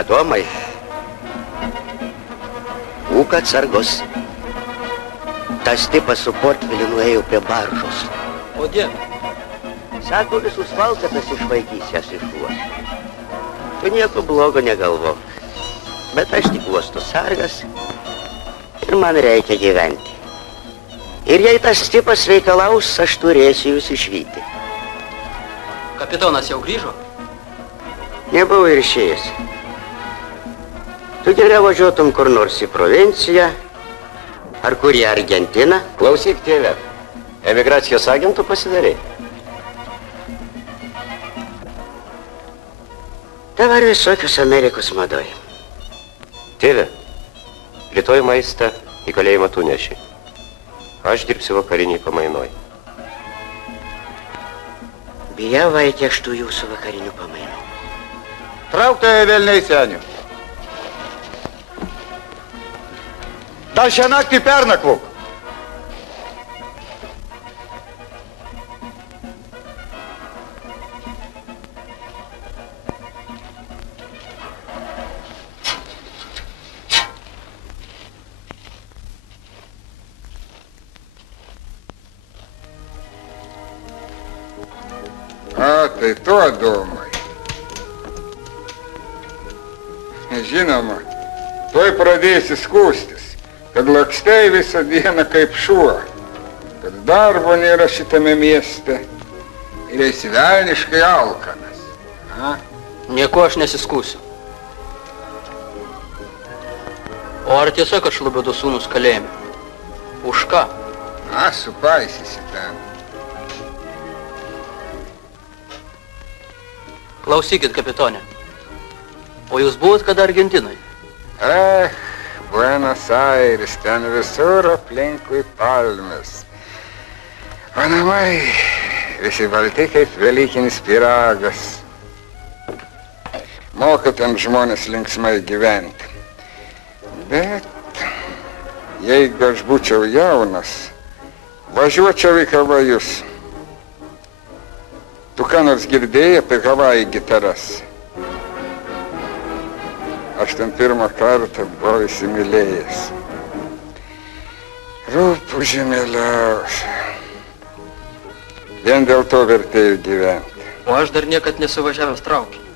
Adomai, būk atsargus. Tas tipas su portfeliu nuėjo prie baržos. Kodėl? Sako, visus valkatas išvaikys jas iš uosto. Tu nieko blogo negalvok. Bet aš tik uosto sargas ir man reikia gyventi. Ir jei tas tipas reikalaus, aš turėsiu jūs išvyti. Kapitonas jau grįžo? Nebuvo ir išėjęs. Tu geriau važiuotum kur nors į provinciją, ar kur į Argentiną. Klausyk, tėve, emigracijos agentų pasidarei. Dabar visokius Amerikos madoj. Tėve, rytoj maistą į kalėjimą tu neši. Aš dirbsiu vakariniai pamainoj. Bijau, vaikė, aš tų jūsų vakarinių pamainų. Trauktoje velniai, senių. Dar šią naktį pernakvok. Tai tu, Adomai. Žinoma, tuoj pradėsi skūstis, kad lakstai visą dieną kaip šuo, kad darbo nėra šitame mieste ir esi velniškai alkanas. Nieko aš nesiskūsiu. O ar tiesa, kad Šlubėdo sūnus kalėjime? Už ką? Supaisysi ten. Klausykit, kapitonė. O jūs buvot kada Argentinai? Buenos Aires, ten visur aplinkui palmės. O namai visi balti kaip velykinis pyragas. Moka ten žmonės linksmai gyventi. Bet jeigu aš būčiau jaunas, važiuočiau į Havajus. Tu ką nors girdėjai apie Havajų gitaras? Aš ten pirmą kartą buvau įsimylėjęs. Rūpužė mieliausia. Vien dėl to vertėjau gyventi. O aš dar niekad nesuvažiavęs traukinį.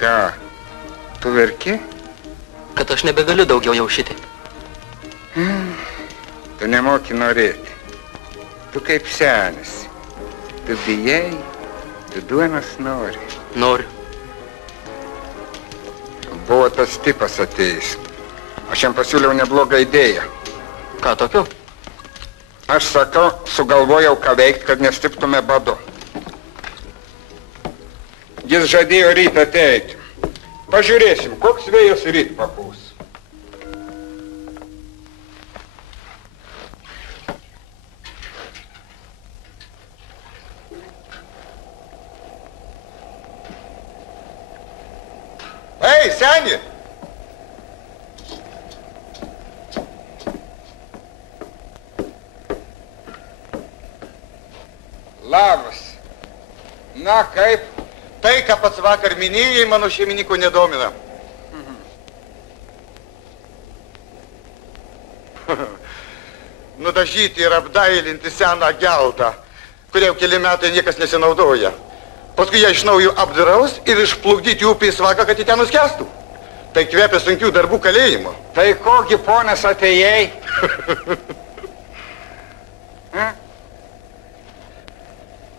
Ką? Tu verki? Kad aš nebegaliu daugiau jau šitaip. Tu nemoki norėti. Tu kaip senis. Tu bijai, tu duonos nori. Noriu. Buvo tas tipas ateis. Aš jam pasiūliau neblogą idėją. Ką tokio? Aš sakau, sugalvojau ką veikti, kad nestiptume badu. Jis žadėjo ryt ateiti. Pažiūrėsim, koks vėjas ryt papūs. Ei, seni! Labas. Na, kaip? Tai, ką pats vakar minėjai, mano šeimininko nedomina. Nudažyti ir apdailinti seną geltą, kuria jau keli metai niekas nesinaudoja. Paskui ją iš naujo apdaraus ir išplukdyti upės vagą, kad į ten nuskęstų. Tai kvepia sunkių darbų kalėjimo. Tai kogi, ponas, atėjai?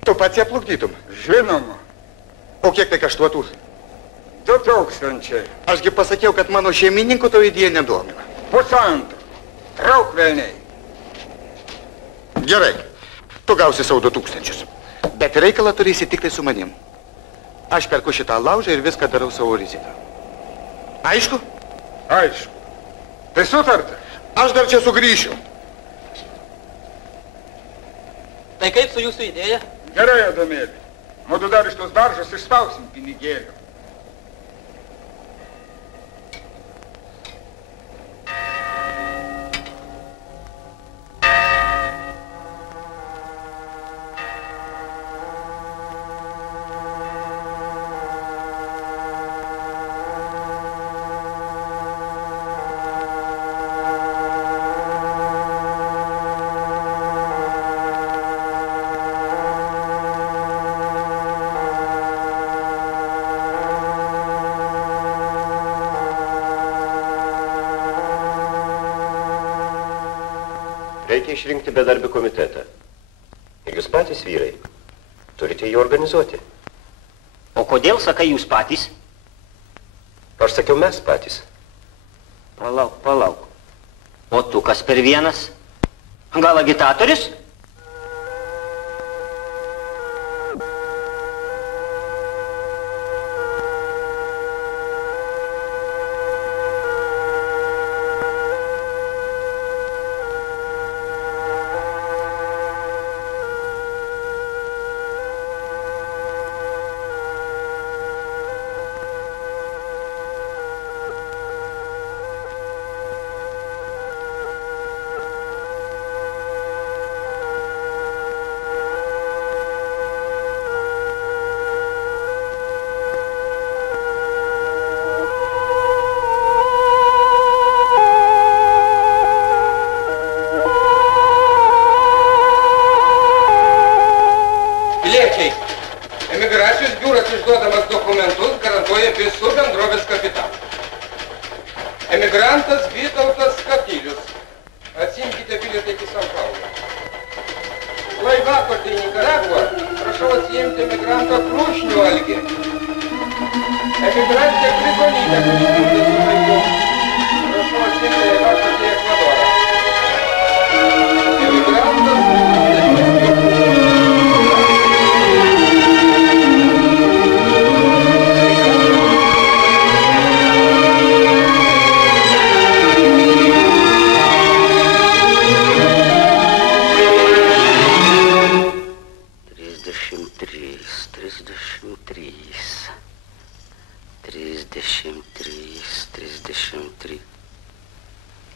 Tu pats ją plukdytum? Žinoma. O kiek tai kaštuotų? 2000. Ašgi pasakiau, kad mano šeimininkų to idėja nedomina. 1,5. Trauk velniai. Gerai. Tu gausi savo 2000. Bet reikalą turėsi tik tai su manim. Aš perku šitą laužą ir viską darau savo riziką. Aišku? Aišku. Tai sutarta? Aš dar čia sugrįšiu. Tai kaip su jūsų idėja? Gerai, Adomėlį. Mudu dar iš tos baržos išspausim pinigėlių. Reikia išrinkti bedarbių komitetą. Ir jūs patys, vyrai, turite jį organizuoti. O kodėl sakai jūs patys? Aš sakiau, mes patys. Palauk. O tu kas per vienas? Gal agitatorius?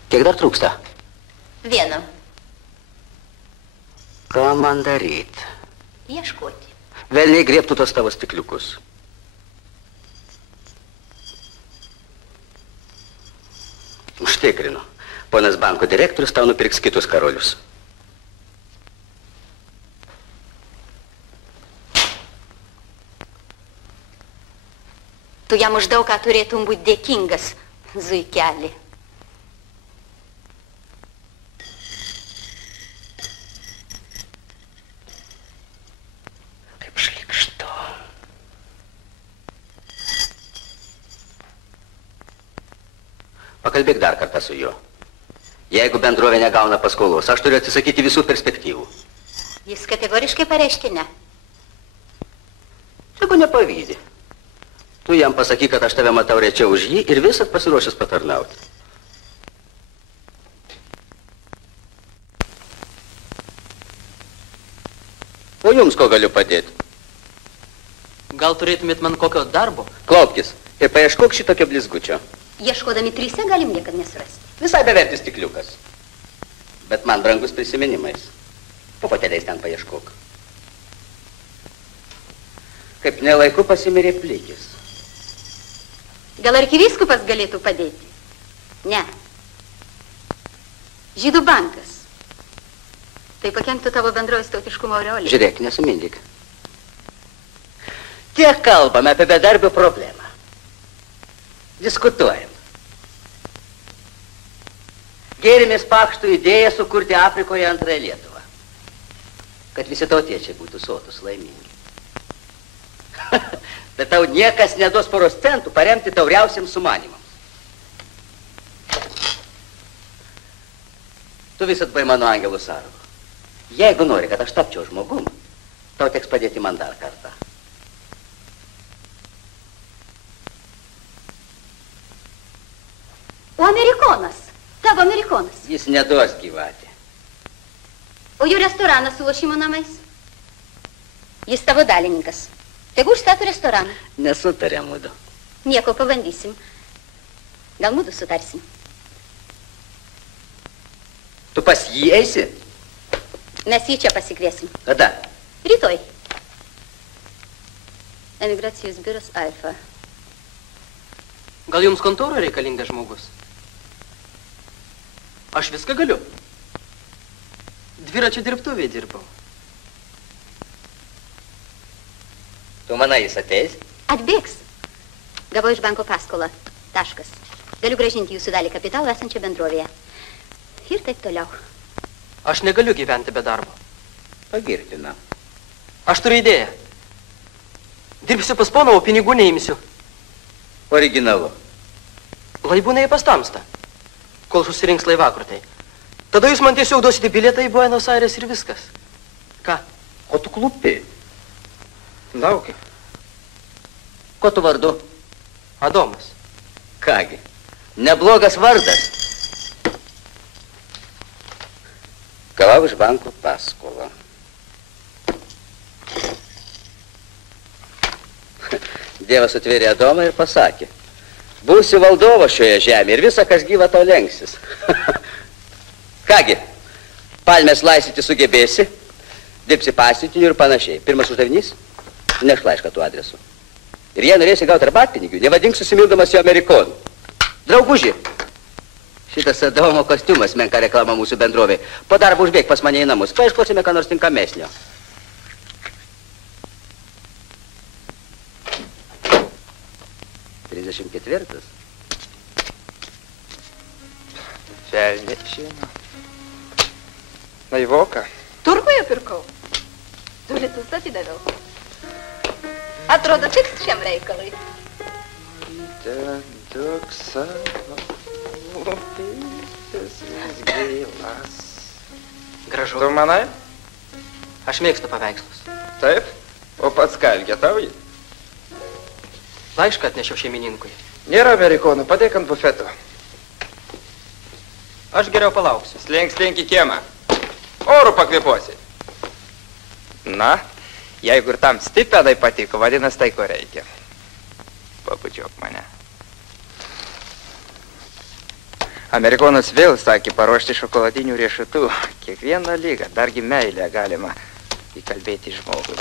Kiek dar trūksta? Vieno. Ką man daryt? Ieškoti. Velniai griebtų tos tavo stikliukus. Užtikrinu. Ponas banko direktorius tau nupirks kitus karolius. Tu jam už daug ką turėtum būti dėkingas, zuikelį. Kaip šlykštu. Pakalbėk dar kartą su juo. Jeigu bendrovė negauna paskolos, aš turiu atsisakyti visų perspektyvų. Jis kategoriškai pareiškė ne. Tegu nepavydi. Tu jam pasakyk, kad aš tave matau rečiau už jį ir visat pasiruošęs patarnauti. O jums ko galiu padėti? Gal turėtumėt man kokio darbo? Klaupkis ir paieškok šitokio blizgučio. Ieškodami trise galim niekad nesurasti. Visai bevertis stikliukas. Bet man brangus prisiminimais. Po foteliais ten paieškok. Kaip nelaiku pasimirė plikis. Gal arkivyskupas galėtų padėti? Ne. Žydų bankas. Tai pakenktų tavo bendrojo tautiškumo aureolei. Žiūrėk, nesumindyk. Tiek kalbame apie bedarbio problemą. Diskutuojam. Gėrimės pakštų idėją sukurti Afrikoje antrąją Lietuvą. Kad visi tautiečiai būtų sotus, laimingi. Bet tau niekas neduos poros centų paremti tauriausiams sumanimams. Tu visat buvai mano angelų sargu. Jeigu nori, kad aš tapčiau žmogum, tau teks padėti man dar kartą. O amerikonas? Tavo amerikonas? Jis neduos gyvatį. O jų restoranas su lošimo namais? Jis tavo dalininkas. Tegu užstato restoraną. Nesutarė mudu. Nieko, pabandysim. Gal mudu sutarsim. Tu pas jį eisi? Mes jį čia pasikviesim. Kada? Rytoj. Emigracijos biuras Alfa. Gal jums kontoro reikalingas žmogus? Aš viską galiu. Dviračio dirbtuvėje dirbau. Tu manai, jis ateis? Atbėgs. Gavau iš banko paskolą. Taškas. Galiu grąžinti jūsų dalį kapitalo esančią bendrovėje. Ir taip toliau. Aš negaliu gyventi be darbo. Pagirtina. Aš turiu idėją. Dirbsiu pas poną, o pinigų neimsiu. Originalu. Laibūnai pas tamstą, kol susirinks laivakrūtai. Tada jūs man tiesiog duosite bilietą į Buenos Aires ir viskas. Ką? O tu klupi. Lauki. Ko tu vardu? Adomas. Kągi, neblogas vardas. Gavau iš banko paskolą. Dievas atvėrė Adomą ir pasakė, būsi valdovo šioje žemėje ir visa, kas gyva, tau lenksis. Kągi, palmės laistyti sugebėsi, dirbsi pasiuntiniu ir panašiai. Pirmas uždavinys – nešk laišką tų adresu. Ir jei norėsi gauti arbatpinigių, nevadink susimildamas jo amerikonų. Drauguži, šitas Adomo kostiumas menka reklama mūsų bendrovė. Po darbo užbėg pas mane į namus. Paieškosime ką nors tinkamesnio. Ketvirtas. Velniečino. Naivoka. Turguje pirkau. 2 litus atidaviau. Atrodo, tiks šiam reikalui. Ten toks savo lopytis gailas. Gražu. Tu manai? Aš mėgstu paveikslus. Taip? O pats ką elgetauji? Laišką atnešiau šeimininkui. Nėra amerikonų, padėk ant bufeto. Aš geriau palauksiu. Slink į kiemą. Oru pakvėpuosi. Na, jeigu ir tam stipendai patiko, vadinas tai, ko reikia. Pabučiuok mane. Amerikonas vėl sakė paruošti šokoladinių riešutų. Kiekvieną lygą, dargi meilę galima įkalbėti žmogui.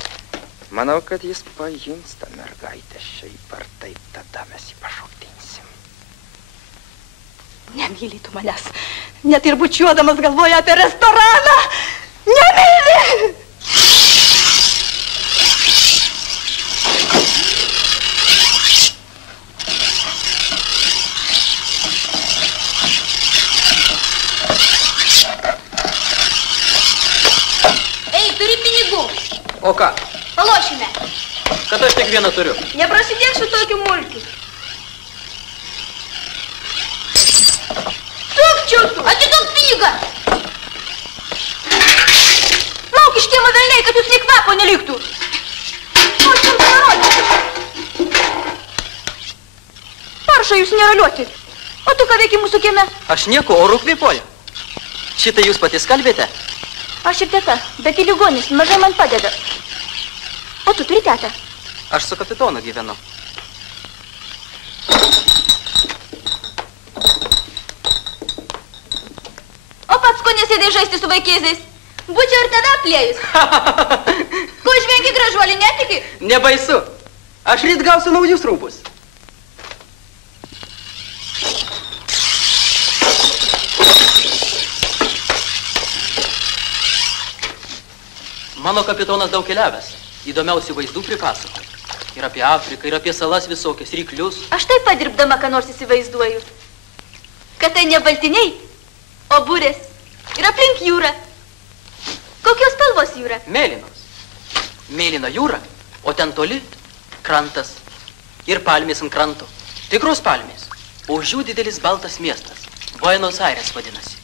Manau, kad jis pažins tą mergaitę šiaip ar taip, tada mes jį pašoktinsim. Nemyli tu manęs. Net ir bučiuodamas galvoja apie restoraną. Nemyli! Ei, turi pinigų. O ką? Palošime. Kad aš tik vieną turiu. Neprasidėk su tokiu mulkiu. Sukčiau tu! Atiduok pinigą! Lauk iš kiemo velniai, kad jūs nė kvapo neliktų. O aš jums nerodžiu. Parša jūs neraliuoti. O tu ką veiki mūsų kieme? Aš nieko, oru kvėpuoju. Šitai jūs patys kalbėte? Aš ir teta, bet į ligonis mažai man padeda. O tu turi tetą? Aš su kapitonu gyvenu. O pats ko nesėdai žaisti su vaikėzais? Būčiau ir tada apliejus. Ko žvengi gražuolį, netiki? Nebaisu. Aš ryt gausiu naujus rūbus. Mano kapitonas daug keliavęs. Įdomiausių vaizdų pripasako. Ir apie Afriką, ir apie salas visokias, ryklius. Aš taip padirbdama, ką nors įsivaizduoju. Kad tai ne baltiniai, o burės. Ir aplink jūrą. Kokios spalvos jūra? Mėlynos. Mėlyna jūra, o ten toli krantas. Ir palmės ant kranto. Tikros palmės. O už jų didelis baltas miestas. Buenos Aires vadinasi.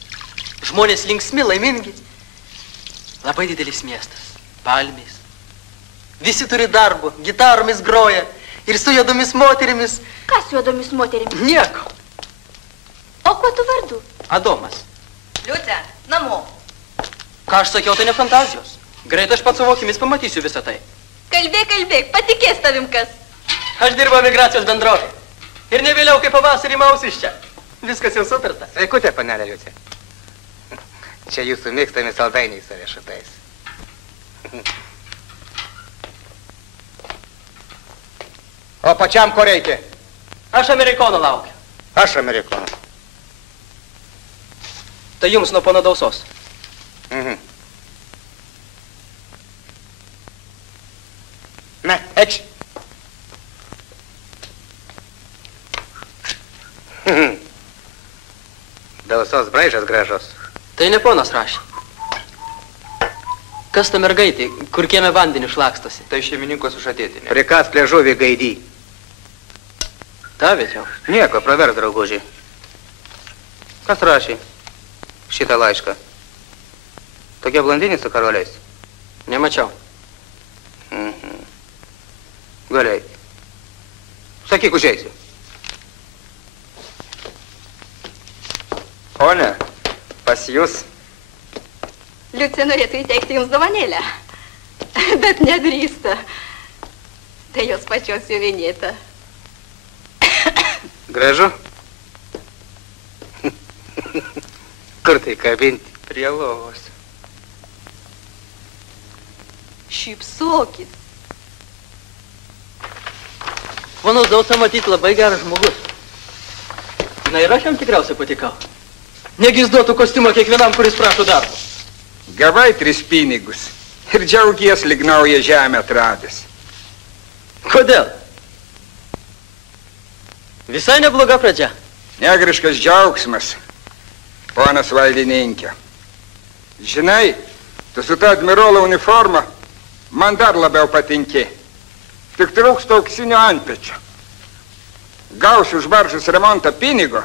Žmonės linksmi, laimingi. Labai didelis miestas. Palmės. Visi turi darbo, gitaromis groja ir su juodomis moterimis. Kas su juodomis moterimis? Nieko. O kuo tu vardu? Adomas. Liuce, namo. Ką aš sakiau, tai ne fantazijos. Greit aš pats savo akimis pamatysiu visą tai. Kalbėk, patikės tavim kas. Aš dirbu migracijos bendrovė. Ir ne vėliau, kaip pavasarį mausiu iš čia. Viskas jau sutarta. Sveikutė, panelė Liucė. Čia jūsų mėgstami saldainiai su riešutais. O pačiam ko reikia? Aš amerikono laukiu. Aš amerikonas. Tai jums nuo pono Dausos. Na, eikš. Dausos braižas gražus. Tai ne ponas rašė. Kas ta mergaitė, kur kieme vandenį šlakstosi? Tai šeimininko sužadėtinė. Prikaz liežuvį gaidy. Ta viečiau. Nieko, pravers, draugužiai. Kas rašė šitą laišką? Tokia blondinė su karoliais? Nemačiau. Galiai. Sakyk, užeisi. Pone, pas jūs. Liucija norėtų įteikti jums dovanėlę, bet nedrįsta. Tai jos pačios siuvinėta. Gražu? Kur tai kabinti? Prie lovos. Šypsokis. Ponas Dausa matyti labai geras žmogus. Na ir aš jam tikriausiai patikau. Negi jis duotų kostiumą kiekvienam, kuris prašo darbo. Gavai 3 pinigus ir džiaugies lyg naują žemę atradęs. Kodėl? Visai nebloga pradžia. Negriškas džiaugsmas, ponas valdininkė. Žinai, tu su ta admirolo uniforma man dar labiau patinki. Tik trūksta auksinio antpečio. Gausiu už baržos remontą pinigo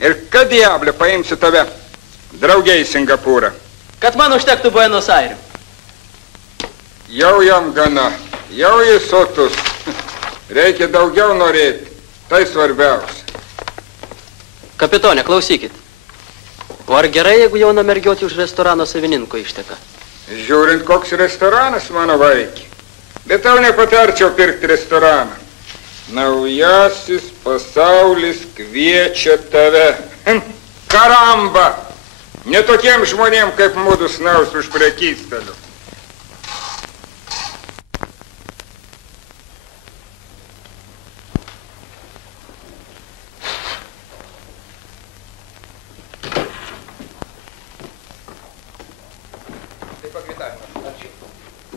ir kad diablė paimsiu tave draugiai į Singapūrą. Kad man užtektų Buenos Airių. Jau jam gana, jau jis sotus. Reikia daugiau norėti, tai svarbiausia. Kapitone, klausykit. O ar gerai, jeigu jauna mergiotė už restorano savininko išteka? Žiūrint, koks restoranas, mano vaikė. Bet tau nepatarčiau pirkti restoraną. Naujasis pasaulis kviečia tave. Karamba! Ne tokiem žmonėm, kaip mudu snaus už prekystalių. Tai pakvitavimas. Ačiū.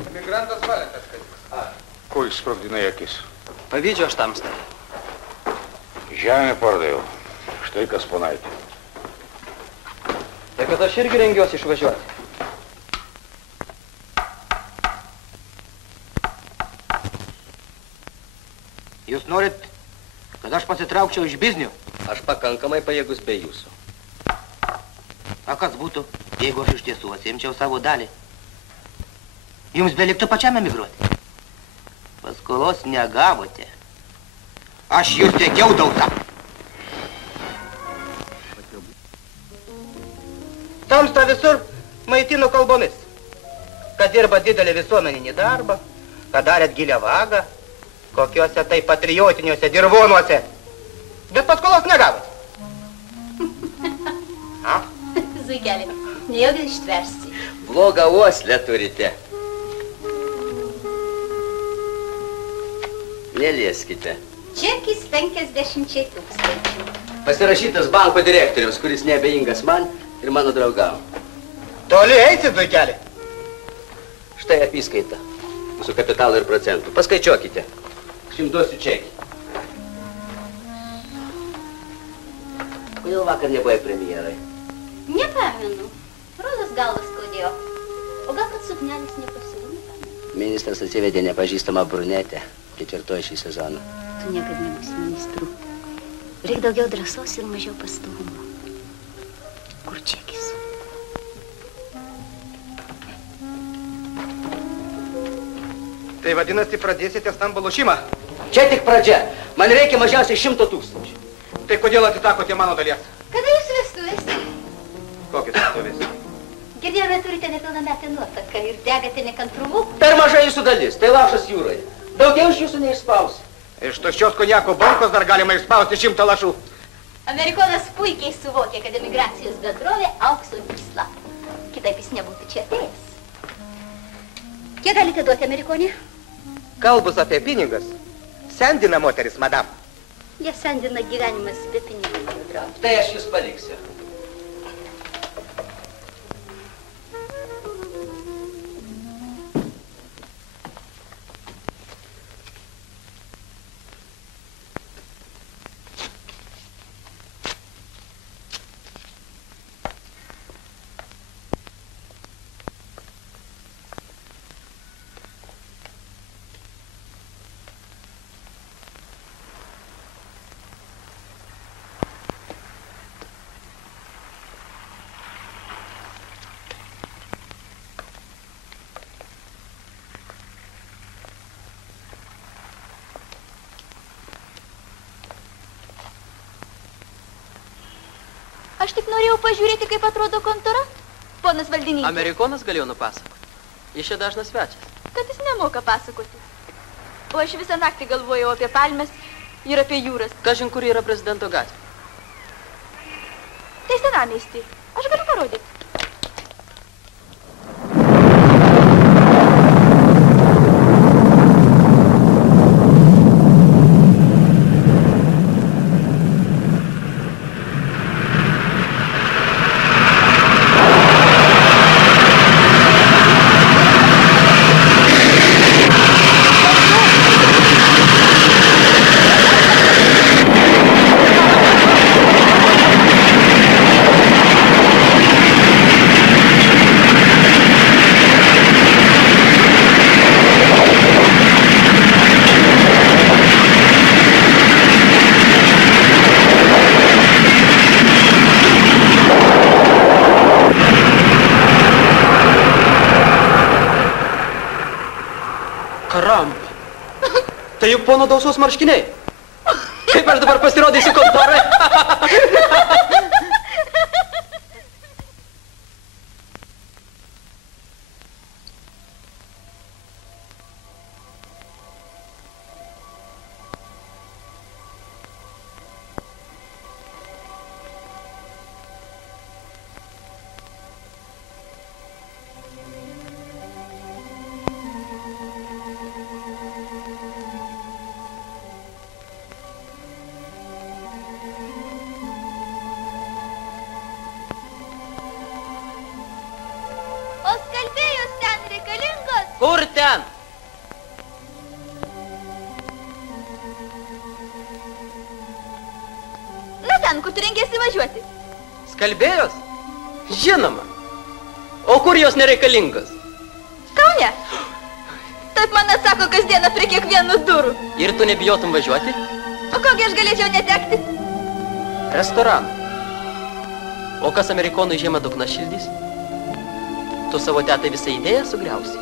Emigrantas Valentas, kad... Ko jūs sprogdinai akis? Pavydžiu aš tamstą. Žemę pardaviau. Štai kas ponaitė. Tai kad aš irgi rengiuosi išvažiuoti. Jūs norit, kad aš pasitraukčiau iš biznių? Aš pakankamai pajėgus be jūsų. A kas būtų, jeigu aš iš tiesų atsiimčiau savo dalį? Jums beliktų pačiam emigruoti. Paskolos negavote. Aš jūs tiekiau Dausa. Tamsta visur maitino kalbomis. Kad dirba didelį visuomeninį darbą, kad darėt gilią vagą, kokiuose tai patriotiniuose dirvonuose. Bet paskolos negavot. Zuikelį, nejaugi ištversi. Blogą uoslę turite. Nelieskite. Čekis 50 000. Pasirašytas banko direktoriaus, kuris neabejingas man ir mano draugam. Toli eisit, vaikeli? Štai apyskaita. Mūsų kapitalo ir procentų. Paskaičiuokite. Aš jums duosiu čekį. Kodėl vakar nebuvai premjerai? Nepamenu. Rodos galvas skaudėjo. O gal kad suknelis nepasiūlė? Ministras atsivedė nepažįstamą brunetę. Ketvirtoji šį sezoną. Tu niekada nebūsi ministru. Reik daugiau drąsos ir mažiau pastovumo. Kur čekis? Tai vadinasi, pradėsite stambų lošimą. Čia tik pradžia. Man reikia mažiausiai 100 000. Tai kodėl atitakote mano dalies? Kada jūs vestuvės? Kokios vestuvės? Girdėjome, turite nepilnametę nuotaką ir degate nekantrumu. Per mažai jūsų dalis. Tai lašas jūroje. Daugiau iš jūsų neišspausi. Iš tuščios konjako bonkos dar galima išspausti 100 lašų. Amerikonas puikiai suvokė, kad emigracijos bendrovė aukso gysla. Kitaip jis nebūtų čia atėjęs. Kiek galite duoti, Amerikonė? Kalbus apie pinigus. Sendina moteris, madam. Jie sendina gyvenimas be pinigų, mano draugai. Tai aš jūs paliksiu. Aš tik norėjau pažiūrėti, kaip atrodo kontora, ponas valdininkė. Amerikonas galėjo nupasakoti. Jis čia dažnas svečias. Kad jis nemoka pasakoti. O aš visą naktį galvojau apie palmes ir apie jūras. Kažin, kur yra prezidento gatvė? Tai senamiestį. Aš galiu parodyti. Tai juk pono Dausos marškiniai. Kaip aš dabar pasirodysiu kontorai? Kur ten? Na ten, kur tu rengiesi važiuoti. Skalbėjos? Žinoma. O kur jos nereikalingos? Kaune. Taip man atsako kasdieną prie kiekvienų durų. Ir tu nebijotum važiuoti? O kogi aš galėčiau netekti? Restoraną. O kas Amerikonui žiemą dugną šildys? Tu savo tetai visą idėją sugriausi.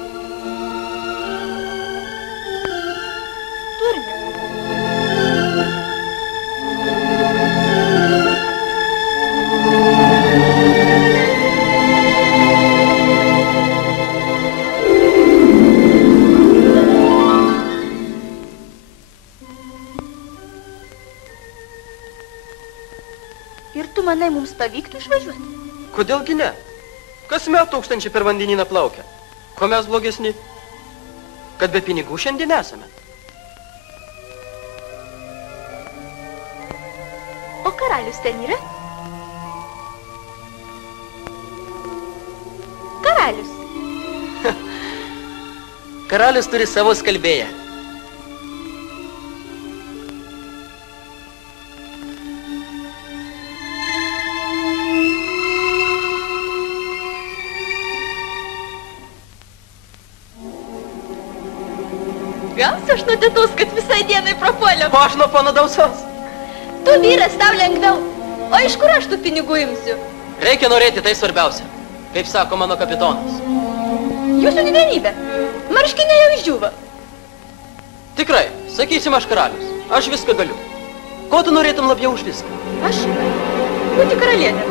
Ir tu manai, mums pavyktų išvažiuoti? Kodėlgi ne? Kasmet tūkstančiai per vandenyną plaukia. Ko mes blogesni? Kad be pinigų šiandien esame. O karalius ten yra? Karalius. Karalius turi savo skalbėją. Gausiu aš nuo tetos, kad visai dienai prapuoliau. O aš nuo pono Dausos. Tu vyras, tau lengviau. O iš kur aš tų pinigų imsiu? Reikia norėti, tai svarbiausia. Kaip sako mano kapitonas. Jūsų didenybė. Marškiniai jau išdžiūva. Tikrai, sakysim aš karalius. Aš viską galiu. Ko tu norėtum labiau už viską? Aš? Būti karalienė.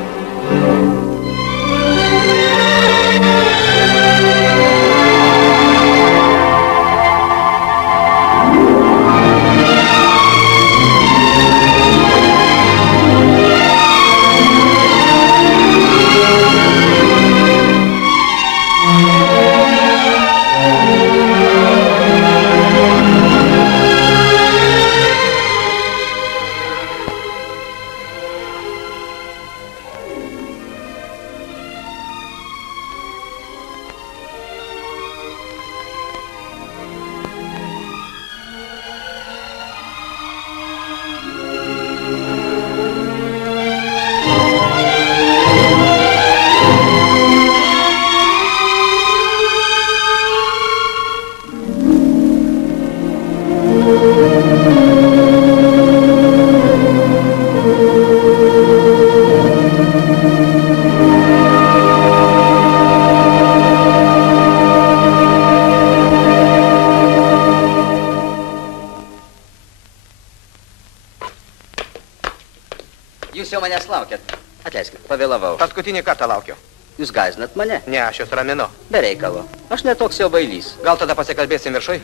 Jūs jau manęs laukiat. Atleiskit, pavėlavau. Paskutinį kartą laukiu. Jūs gąsdinat mane? Ne, aš jūs raminu. Be reikalo. Aš netoks jau bailys. Gal tada pasikalbėsim viršui?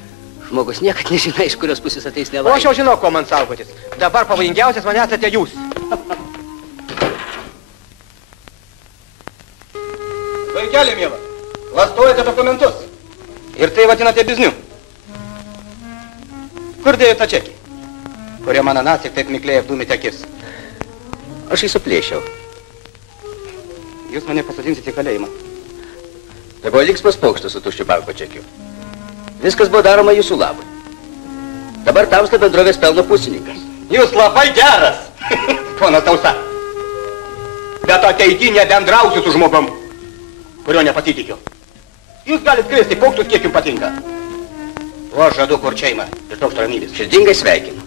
Žmogus niekad nežinai, iš kurios pusės ateis O nelaimė. aš jau žinau, ko man saugotis. Dabar pavojingiausias mane esate jūs. Vaikeli, mėla, klastojate dokumentus. Ir tai vadinate bizniu. Kur dėjote čekį? Kurie man anąsyk taip mikliai apdūmite akis. Aš jį suplėšiau. Jūs mane pasodinsite į kalėjimą. Tai buvo liks pas paukštas su tuščiu banko čekiu. Viskas buvo daroma jūsų labui. Dabar tamsta bendrovės pelno pusininkas. Jūs labai geras, ponas Tausa. Bet ateity nebendrausiu su žmogum, kurio nepasitikiu. Jūs galite kristi paukštus, kiek jums patinka. O aš žadu kur šeimą ir toks ramybės. Širdingai sveikinu.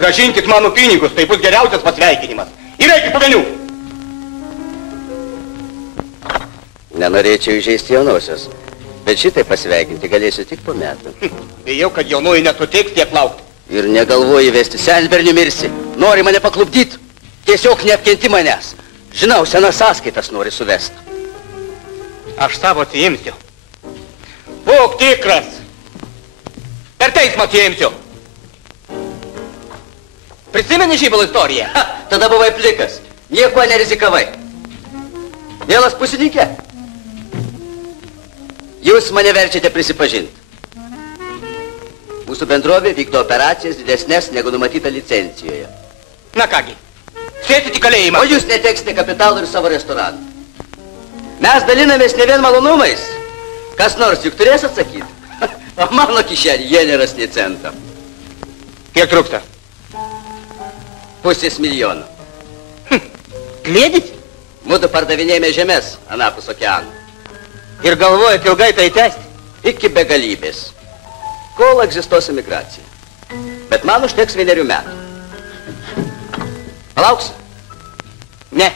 Gražinkit mano pinigus, tai bus geriausias pasveikinimas. Ir eikit po venių. Nenorėčiau įžeisti jaunosios, bet šitai pasveikinti galėsiu tik po metų. Bijau, kad jaunoji nesutiks tiek laukti. Ir negalvoju vesti, senbernių mirsi. Nori mane paklupdyti. Tiesiog neapkenti manęs. Žinau, senas sąskaitas nori suvesti. Aš savo atsiimsiu. Būk tikras. Per teismą atsiimsiu. Prisimeni Žybalo istoriją? Ha, tada buvai plikas. Nieko nerizikavai. Mielas pusininkė, jūs mane verčiate prisipažinti. Mūsų bendrovė vykdo operacijas didesnės negu numatyta licencijoje. Na kągi, sėsit į kalėjimą. O jūs neteksite kapitalų ir savo restoraną. Mes dalinamės ne vien malonumais. Kas nors juk turės atsakyti. O mano kišenį jie neras nė centą. Kiek trūksta? 500 000. Klėdit? Mudu pardavinėjame žemės anapus okeanų. Ir galvojat ilgai tai tęsti? Iki begalybės. Kol egzistuos emigracija. Bet man užteks 1 metų. Palauksi? Ne.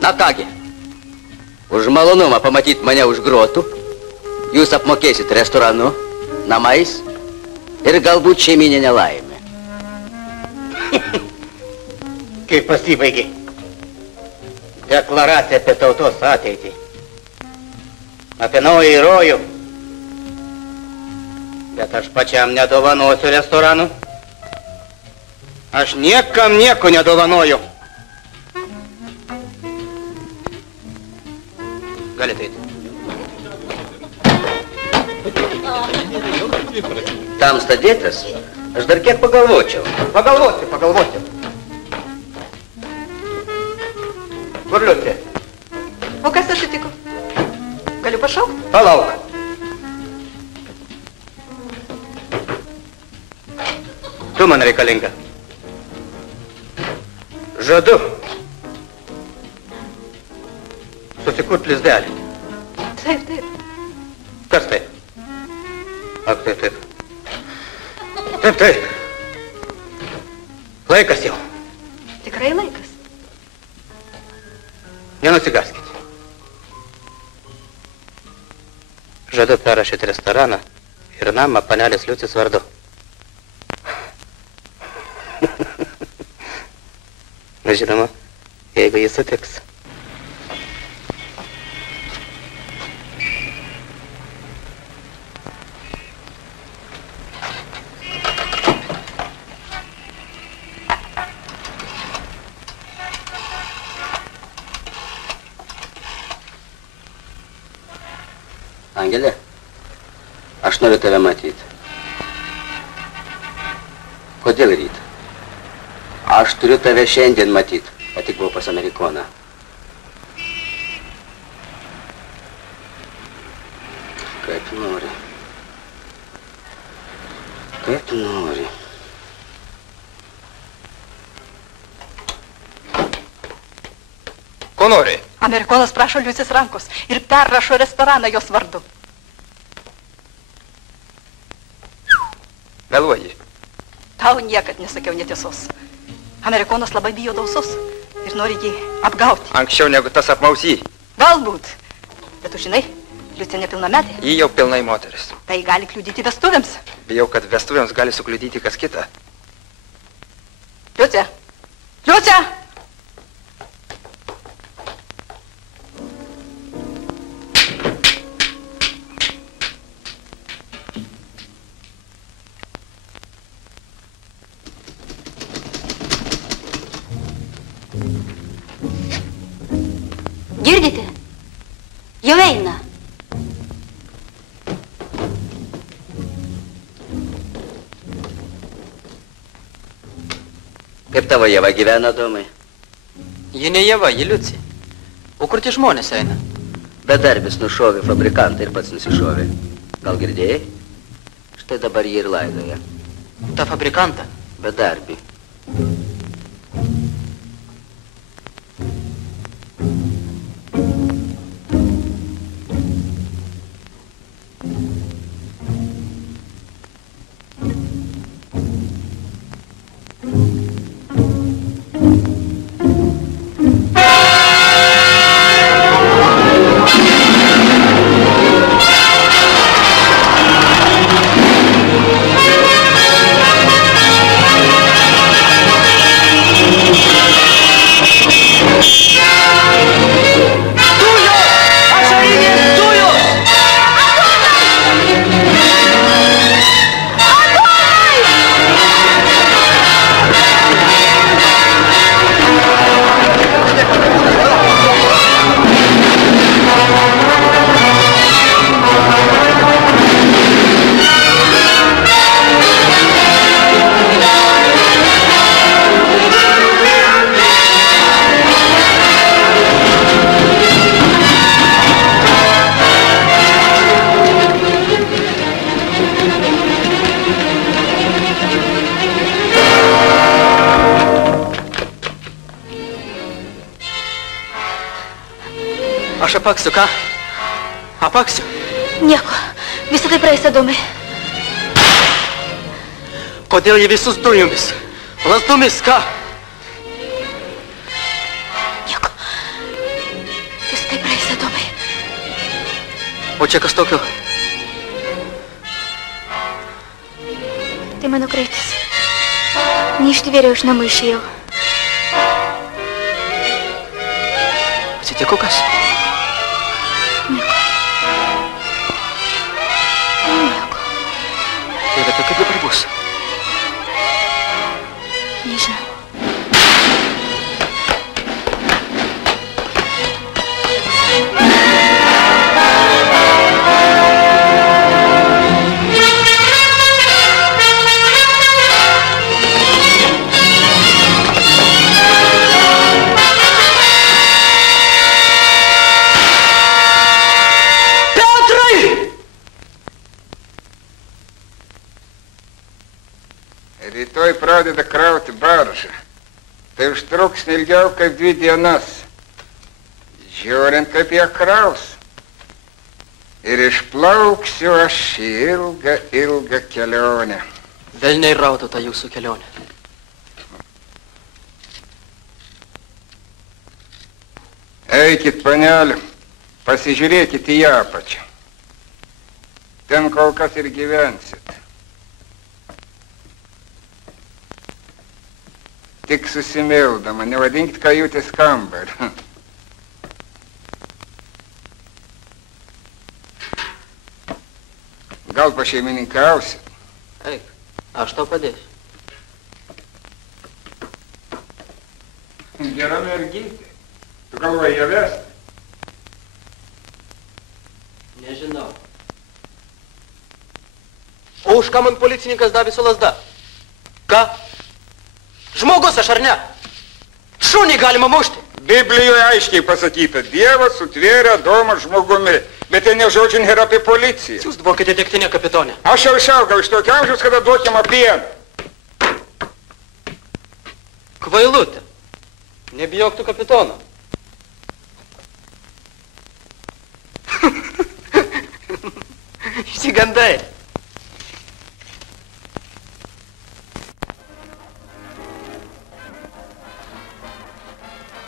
Na kągi, už malonumą pamatyti mane už grotų, jūs apmokėsit restoranu, namais ir galbūt šeiminė nelaimė. Kaip pasibaigė. Deklaracija apie tautos ateitį. Apie naują rojų. Bet aš pačiam nedovanosiu restoranų. Aš niekam nieko nedovanoju. Galite eiti. Tamsta dėtas, aš dar kiek pagalvočiau. Pagalvosiu. Kur liūtė? O kas atsitiko? Galiu pašaukti? Palauk. Tu man reikalinga. Žadu. Susikurt lizdelį. Taip, taip. Kas taip? Ak, taip. Taip. Laikas jau. Tikrai laikas. Nenusigaskite. Žadu perrašyti restoraną ir namą panelės Liucis vardu. Na, žinoma, jeigu jis sutiks. Angelė, aš noriu tave matyti. Kodėl ryt? Aš turiu tave šiandien matyti, o tik buvau pas Amerikoną. Kaip nori. Ko nori? Amerikonas prašo Liucis rankos ir perrašo restoraną jos vardu. Meluoji. Tau niekad nesakiau netiesos. Amerikonas labai bijo dausos ir nori jį apgauti. Anksčiau negu tas apmausy. Galbūt. Bet tu žinai, Liucija nepilnametė. Ji jau pilnai moteris. Tai gali kliudyti vestuvėms. Bijau, kad vestuvėms gali sukliudyti kas kita. Liucija! Liucija! Girdite? Jau eina. Kaip tavo Ieva gyvena, Domai? Ji ne Ieva, ji Liucija. O kur tie žmonės eina? Bedarbis nušovė fabrikantą ir pats nusišovė. Gal girdėjai? Štai dabar jį ir laidoja. Ta fabrikantą? Bedarbį. Aš apaksiu, ką? Apaksiu. Nieko. Visą tai praeis, Adomai. Kodėl jie visus dujomis? Lazdomis, ką? Nieko. Visą tai praeis, Adomai. O čia kas tokio? Tai mano kraitis. Neištvėriau, iš namų išėjau. Atsitiko kas? Nieko. Nieko. Tai bet kaip dabar bus? Nežinau. Rytoj pradeda krauti baržą. Tai užtruks ilgiau kaip 2 dienas. Žiūrint, kaip jie kraus. Ir išplauksiu aš į ilgą kelionę. Velniai rautų tą jūsų kelionę. Eikit, panelė, pasižiūrėkit į apačią. Ten kol kas ir gyvensit. Tik susimildama, nevadinkit kajutės kambarį. Gal pašeimininkausit? Eik, aš tau padėsiu. Gera mergytė. Tu galvoji ją vesti? Nežinau. O už ką man policininkas davė su lazda? Ką? Žmogus aš ar ne? Šunį galima mušti. Biblijoje aiškiai pasakyta, Dievas sutvėrė Adomą žmogumi, bet ten nežodžiu nėra apie policiją. Jūs duokite degtinę, kapitonė. Aš jau išaugau iš tokio amžiaus, kada duokime pieną. Kvailutė. Nebijok tu kapitono. Išsigandai.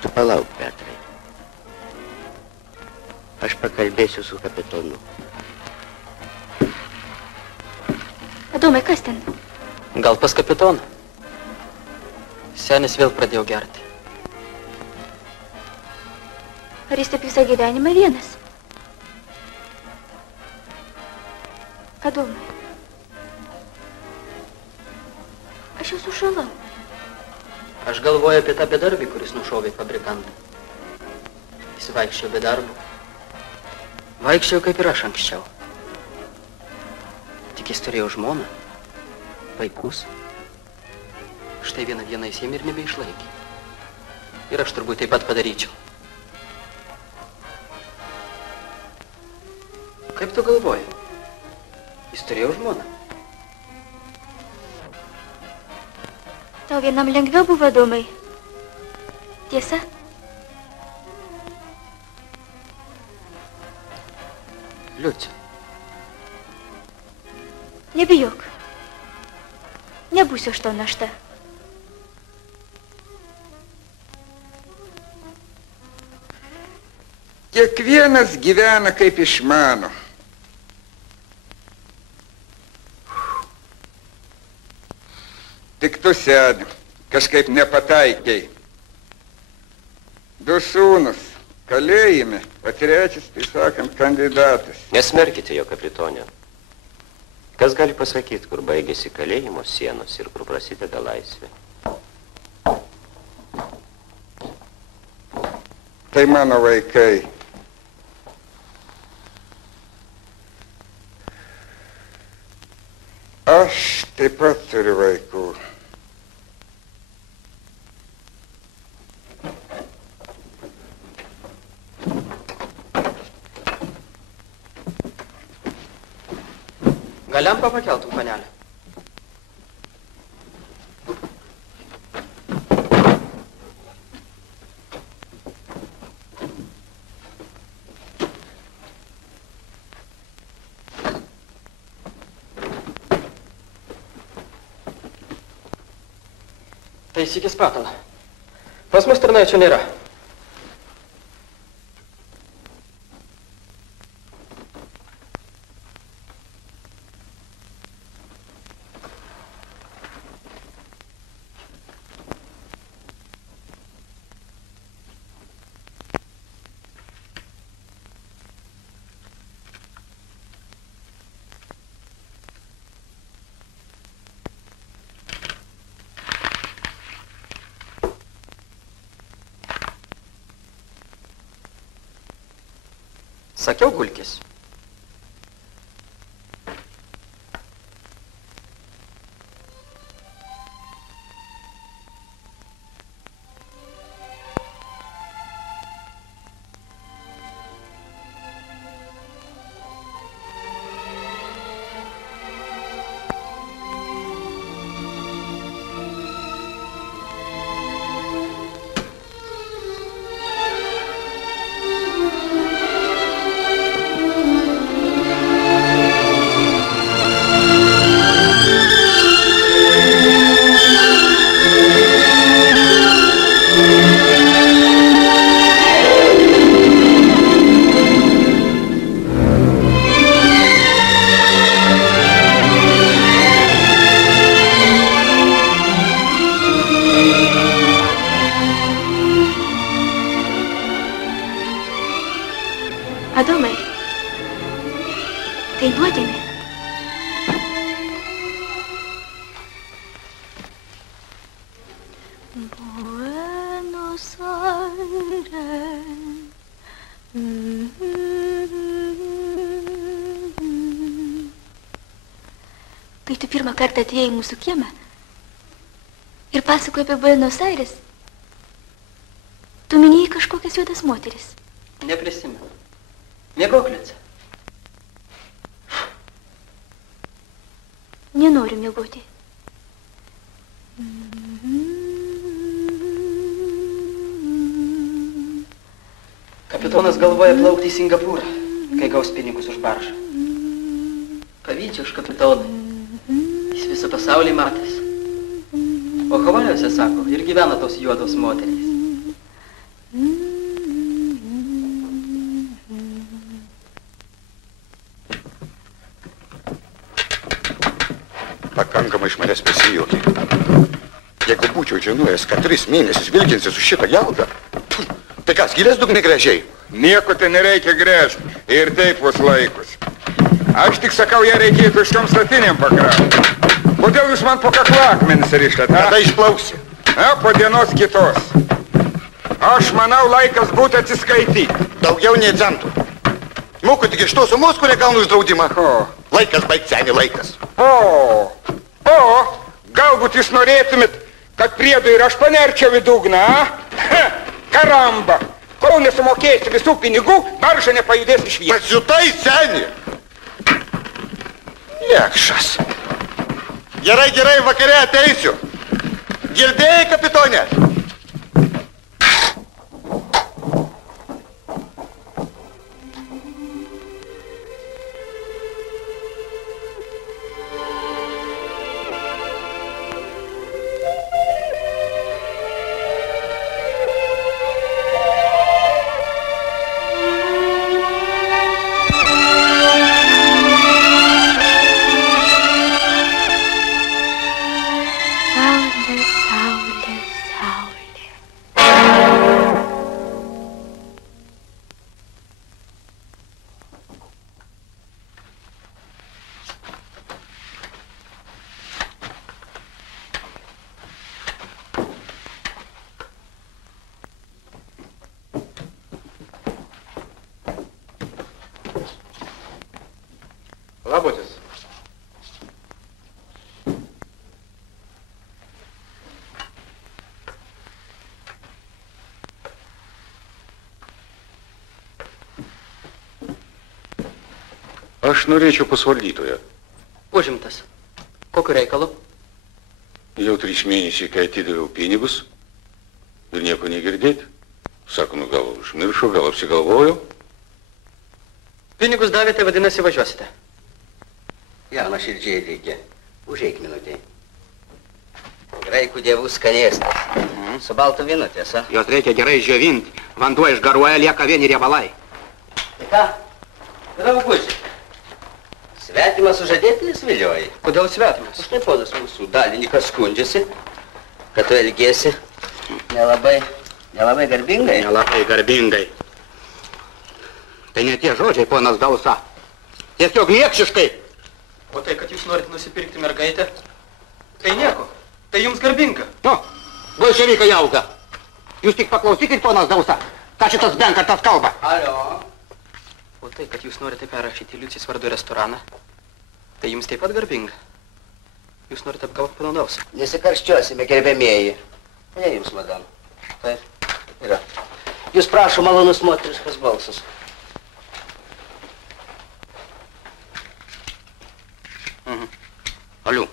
Tu palauk, Petrai. Aš pakalbėsiu su kapitonu. Adomai, kas ten? Gal pas kapitoną? Senis vėl pradėjo gerti. Ar jis taip visą gyvenimą vienas? Adomai, aš jau sušalau. Aš galvoju apie tą bedarbį, kuris nušovė fabrikantą. Jis vaikščiojo be darbo. Vaikščiojo kaip ir aš anksčiau. Tik jis turėjo žmoną, vaikus. Štai vieną dieną jis ėmė ir nebeišlaikė. Ir aš turbūt taip pat padaryčiau. Kaip tu galvoji? Jis turėjo žmoną. Tau vienam lengviau buvo, Adomai. Tiesa? Liucija. Nebijok. Nebūsiu aš tau našta. Kiekvienas gyvena kaip išmano. Tik tu sėdi, kažkaip nepataikiai. 2 sūnus kalėjime, o 3, tai sakant, kandidatas. Nesmerkite jo, kapitonė. Kas gali pasakyti, kur baigėsi kalėjimo sienos ir kur prasideda laisvė? Tai mano vaikai. Aš taip pat turiu vaikų. Gal lempą pakeltum, panelė? Taisykis patalą. Pas mus tarnaičio nėra. Sakiau, gulkis. Adomai, tai nuodėmė. Buenos Aires. Kai tu pirmą kartą atėjai į mūsų kiemą ir pasakoji apie Buenos Aires, tu minėjai kažkokias juodas moteris. Neprisimenu. Miegok, Liucija. Nenoriu miegoti. Kapitonas galvoja plaukti į Singapūrą, kai gaus pinigus už baržą. Pavydžiu už kapitoną. Jis visą pasaulį matęs. O Havajose, sako, ir gyvena tos juodos moterys. pakankamai iš manęs pasijuokė. Jeigu būčiau žinojęs, kad 3 mėnesius vilkinsi su šitą geldą, tai kas, gilės dugne gražiai? Nieko tai nereikia gręžti. Ir taip bus laikus. Aš tik sakau, ją reikėtų iš tom statinėm pakrauti. Kodėl jūs man po kaklo akmenis rištat, a? Tada išplauksi. Na, po dienos kitos. Aš manau, laikas būtų atsiskaityti. Daugiau nei centų. Moku tik iš tos sumos, kurią gaunu už draudimą. O. Laikas baigt, seni, laikas. Galbūt jūs norėtumėt, kad priedu ir aš panerčiau į dugną, a? Karamba. Kol nesumokėsiu visų pinigų, barža nepajudės iš vietos. Pasiutai, seni. Jekšas. Gerai, vakare ateisiu. Girdėjai, kapitonė? Labutis. Aš norėčiau pas valdytoją. Užimtas. Kokiu reikalu? Jau 3 mėnesiai, kai atidaviau pinigus ir nieko negirdėti. Sako, nu gal užmiršau, gal apsigalvojau. Pinigus davėte, vadinasi, važiuosite. Jauno širdžiai reikia. Užeik minutį. Graikų dievų skanėstas. Su baltu vynu, tiesa? Jos reikia gerai džiovinti. Vanduo išgaruoja, lieka vieni riebalai. Tai ką? Drauguži. Svetimas sužadėtinis vilioji. Kodėl svetimas? Štai ponas mūsų dalininkas skundžiasi, kad tu elgiesi nelabai garbingai. Nelabai garbingai. Tai ne tie žodžiai, ponas Dausa. Tiesiog niekšiškai. O tai, kad jūs norite nusipirkti mergaitę, tai nieko. Tai jums garbinga. Nu, bolševikai auga. Jūs tik paklausykit, ponas Dausa, ką šitas benkartas kalba. Alio. O tai, kad jūs norite perrašyti Liucijos vardu restoraną, tai jums taip pat garbinga. Jūs norite apgauti pono Dausą. Nesikarščiuosime, gerbėmieji. Ne jums, madam. Taip, yra. Jūs prašo malonus moteriškas balsas. Aliu.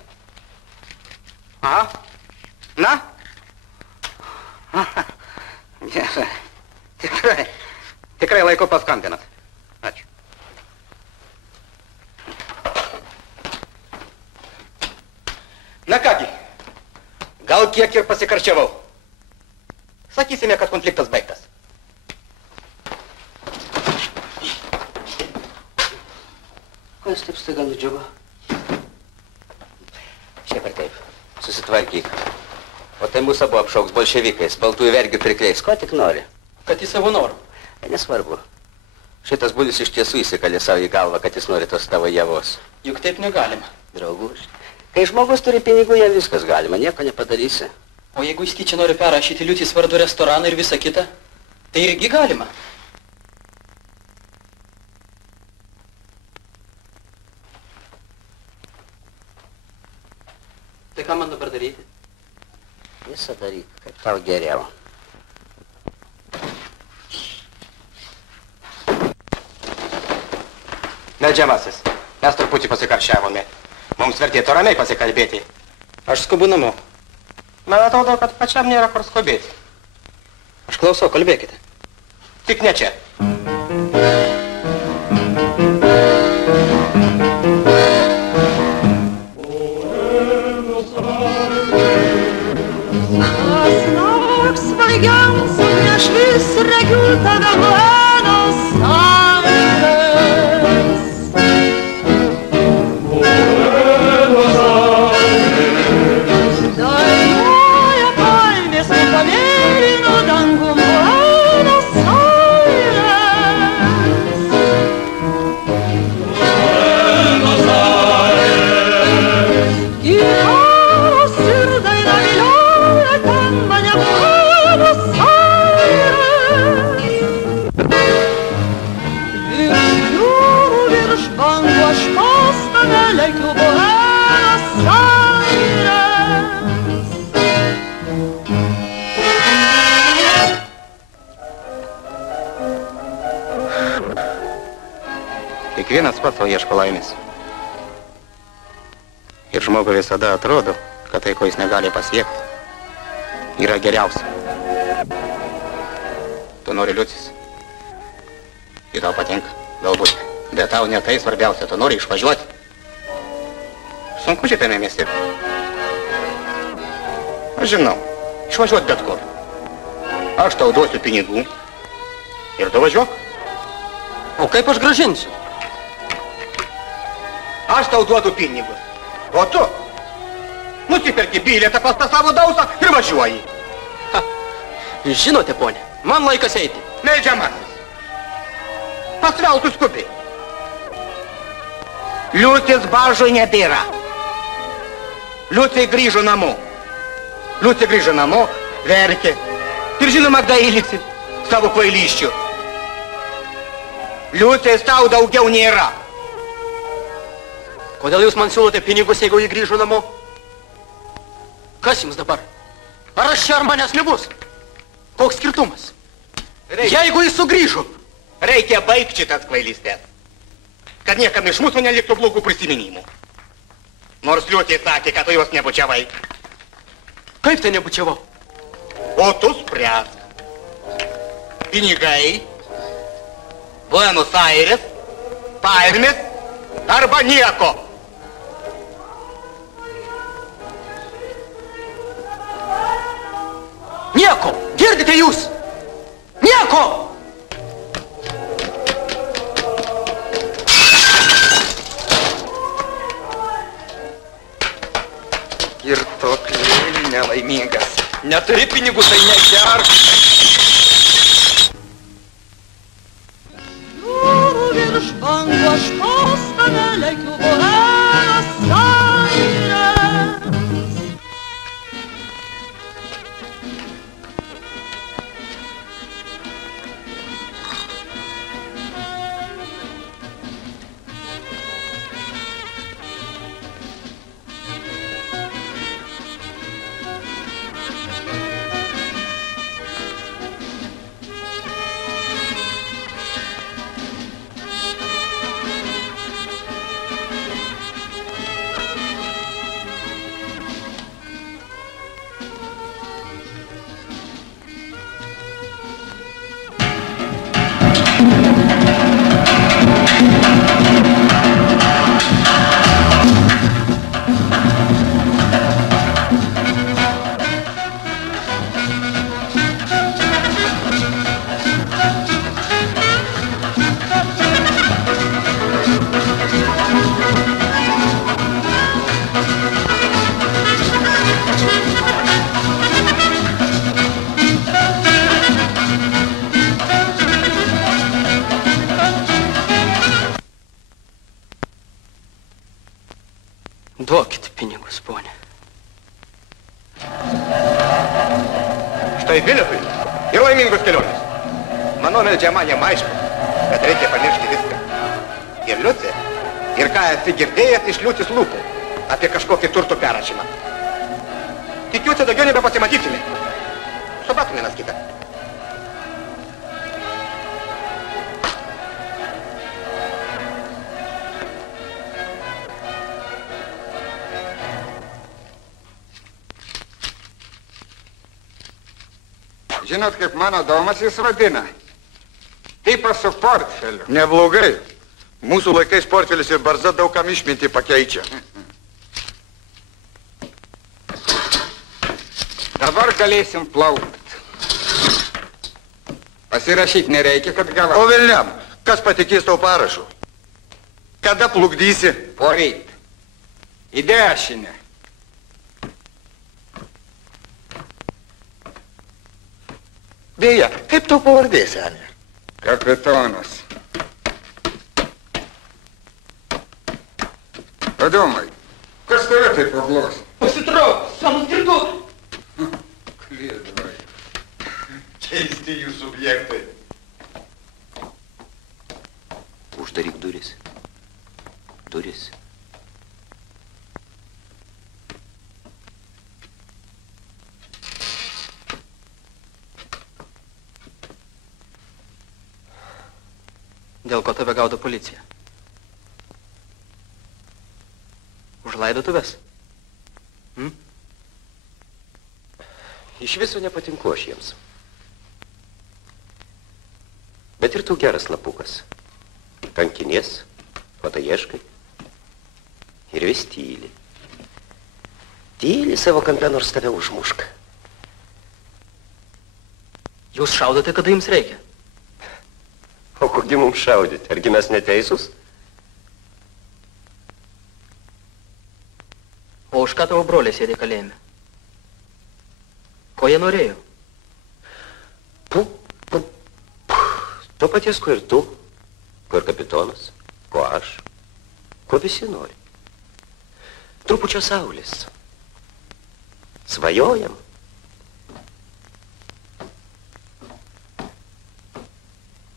Aha. Na? Gerai. Tikrai laiku paskambinat. Ačiū. Na kągi, gal kiek ir pasikarčiavau. Sakysime, kad konfliktas baigtas. Ko jūs taip staiga nudžiugo? Šiaip ar taip, susitvarkyk. O tai mūsų abu apšauks bolševikais, baltųjų vergių prikleis, ko tik nori. Kad į savo norų. Nesvarbu. Šitas bulis iš tiesų įsikalė savo į galvą, kad jis nori tos tavo javos. Juk taip negalima. Drauguž, kai žmogus turi pinigų, jam viskas galima, nieko nepadarysi. O jeigu jis tyčia nori perrašyti Liucijos vardu restoraną ir visą kitą, tai irgi galima. Tai ką man dabar daryti? Visą daryk, kaip tau geriau. Meldžiamasis, mes truputį pasikaršiavome. Mums vertėtų ramiai pasikalbėti. Aš skubu namo. Man atrodo, kad pačiam nėra kur skubėti. Aš klausau, kalbėkite. Tik ne čia. lekiu Buenos Aires. Kiekvienas pats savo ieško laimės. Ir žmogui visada atrodo, kad tai, ko jis negali pasiekti, yra geriausia. Tu nori liucis. Ir tau patinka, galbūt. Bet tau ne tai svarbiausia, tu nori išvažiuoti. Sunku šitame mieste. Aš žinau, išvažiuoti bet kur. Aš tau duosiu pinigų ir tu važiuok. O kaip aš gražinsiu? Aš tau duodu pinigus. O tu nusiperki bilietą pas tą savo dausą ir važiuoji. Ha. Žinote, ponė, man laikas eiti. Meldžiamasis. Pasveltų skubiai. Liucis bažui nebėra. Liuciai grįžo namo. Liucija grįžo namo, verkė. Ir žinoma, gailisi savo kvailyščių. Liucijai tau daugiau nėra. Kodėl jūs man siūlote pinigus, jeigu jį grįžo namo? Kas jums dabar? Ar aš čia, ar manęs nebus? Koks skirtumas? Jeigu jis sugrįžo. Reikia baigti šitas kvailystės. Kad niekam iš mūsų neliktų blogų prisiminimų. Nors Liucija sakė, kad tu jos nebučiavai. Kaip tai nebučiavau? O tu spręsk. Pinigai, Buenos Aires, paėmės arba nieko. Nieko! Girdite jūs? Nieko! Ir toklėlį nelaimingas. Neturi pinigų, tai negerk. Jūrų virš bangų aš postame lekiu Buenos Aires. Duokit pinigus, ponė. Štai bilietui ir laimingos kelionės. Mano meldžiama jam aišku, bet reikia pamiršti viską. Ir Liucija, ir ką esi girdėjęs iš Liucijos lūpų apie kažkokį turtų perrašymą. Tikiuosi, daugiau nebepasimatysime. Supratom vienas kitą. Žinot, kaip mano domas jis vadina? Tipas su portfeliu. Neblogai. Mūsų laikais portfelis ir barzda daug kam išmintį pakeičia. Dabar galėsim plaukt. Pasirašyti nereikia, kad gavau. O velniam, kas patikės tau parašu? Kada plukdysi? Poryt. Į dešinę. Beje, kaip tau pavardė, senė? Kapitonas. Padomai, kas tave taip paglos? Pasitrauk, samus girdu. Kliedvai. Keisti jų subjektai. Uždaryk duris. Duris. Dėl ko tave gaudo policija? Už laidotuvės? Iš viso nepatinku aš jiems. Bet ir tu geras lapukas. Kankinies, o tai ieškai. Ir vis tyli. Tyli savo kampe, nors tave užmuška. Jūs šaudote, kada jums reikia? O kogi mums šaudyti? Argi mes neteisūs? O už ką tavo broliai sėdė kalėjime? Ko jie norėjo? To paties, ko ir tu, ko ir kapitonas, ko aš, ko visi nori. Trupučio saulės. Svajojam.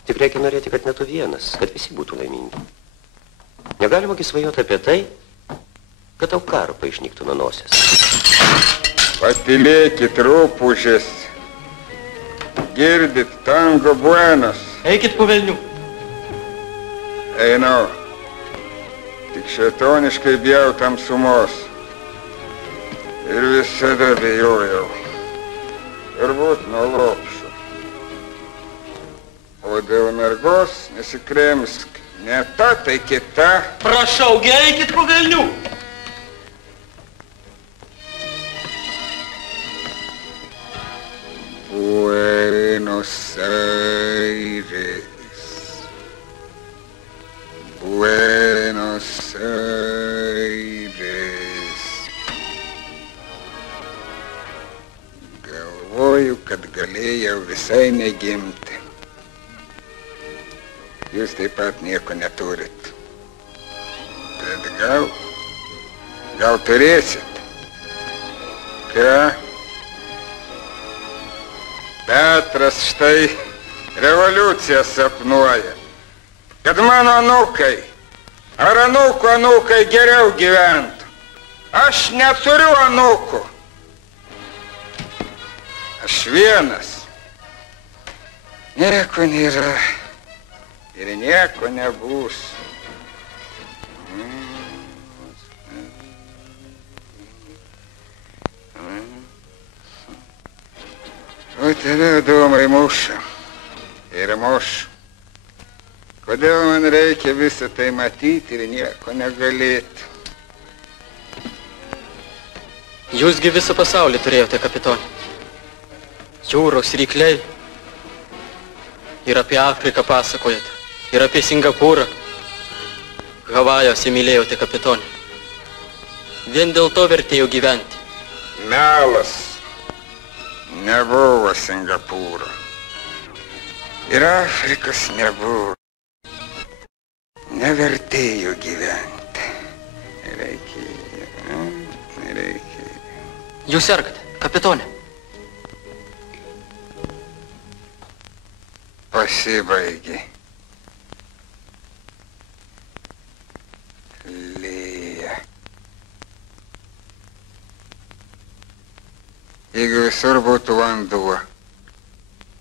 Tik reikia norėti, kad ne tu vienas, kad visi būtų laimingi. Negalima svajoti apie tai, kad tau karpa išnyktų nuo nosies. Patylėkit, rūpužės. Girdit, tango buenas. Eikit po velnių. Einau. Tik šetoniškai bijau tamsumos. Ir visada bijojau. Turbūt nuo lopšio. O dėl mergos nesikremsk. Ne ta, tai kita. Prašau, eikit po velnių. Buenos Aires. Buenos Aires. Galvoju, kad galėjau visai negimti. Jūs taip pat nieko neturit. Bet gal turėsit. Ką? Petras štai revoliuciją sapnuoja. Kad mano anūkai ar anūkai geriau gyventų. Aš neturiu anūkų. Aš vienas. Nieko nėra ir nieko nebus. O tave, Domai, muša ir muša. Kodėl man reikia visą tai matyti ir nieko negalėti? Jūsgi visą pasaulį turėjote, kapitonė. Jūros rykliai. Ir apie Afriką pasakojate. Ir apie Singapūrą. Havajuose mylėjote, kapitonė. Vien dėl to vertėjo gyventi. Melas. Nebuvo Singapūro. Ir Afrikos nebuvo. Nevertėjo gyventi. Reikėjo. Jūs sergate, kapitonė. Pasibaigė. Lėja. Jeigu visur būtų vanduo,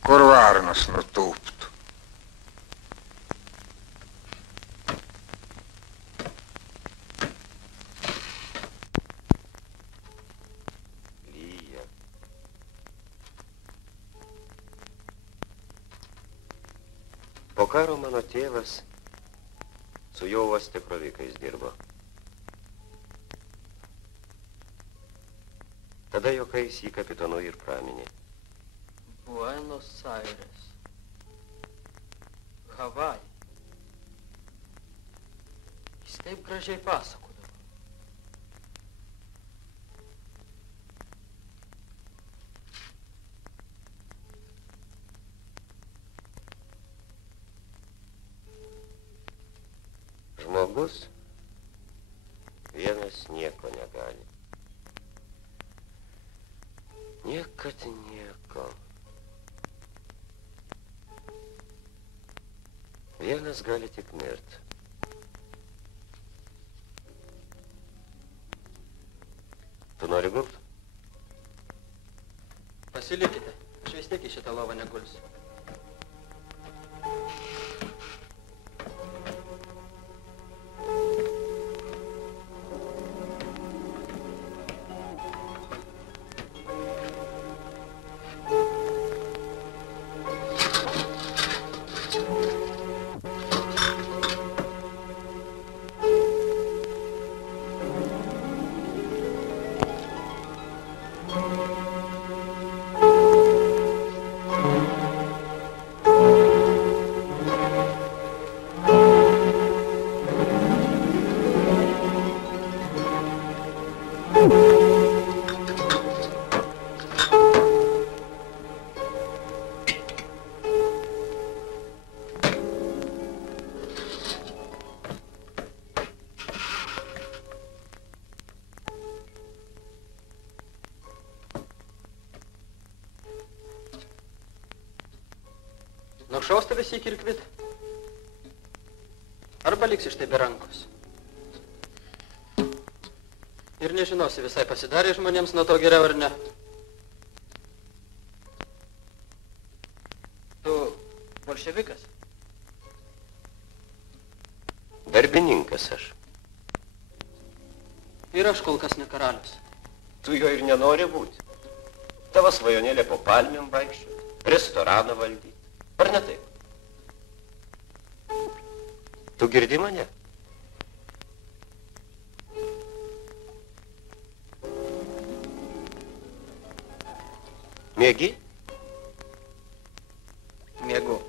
kur varnos nutūptų. Lyja. Po karo mano tėvas su jo uoste krovikais dirbo. Tada juokais jį kapitonu ir praminė. Buenos Aires. Havai. Jis taip gražiai pasakodavo. Žmogus vienas nieko negali. Niekad nieko. Vienas gali tik mirt. Tu nori gult? Pasilikite. Aš vis tiek į šitą lovą negulsiu. Nukšaus tave sykį ir kvit. Arba liksi štai be rankos. Ir nežinosi, visai pasidarė žmonėms nuo to geriau ar ne. Tu bolševikas? Darbininkas aš. Ir aš kol kas ne karalius. Tu jo ir nenori būti. Tavo svajonėlė po palmėm vaikščioti, restoraną valdyti. Ar ne taip? Tu girdi mane? Miegi? Miegu.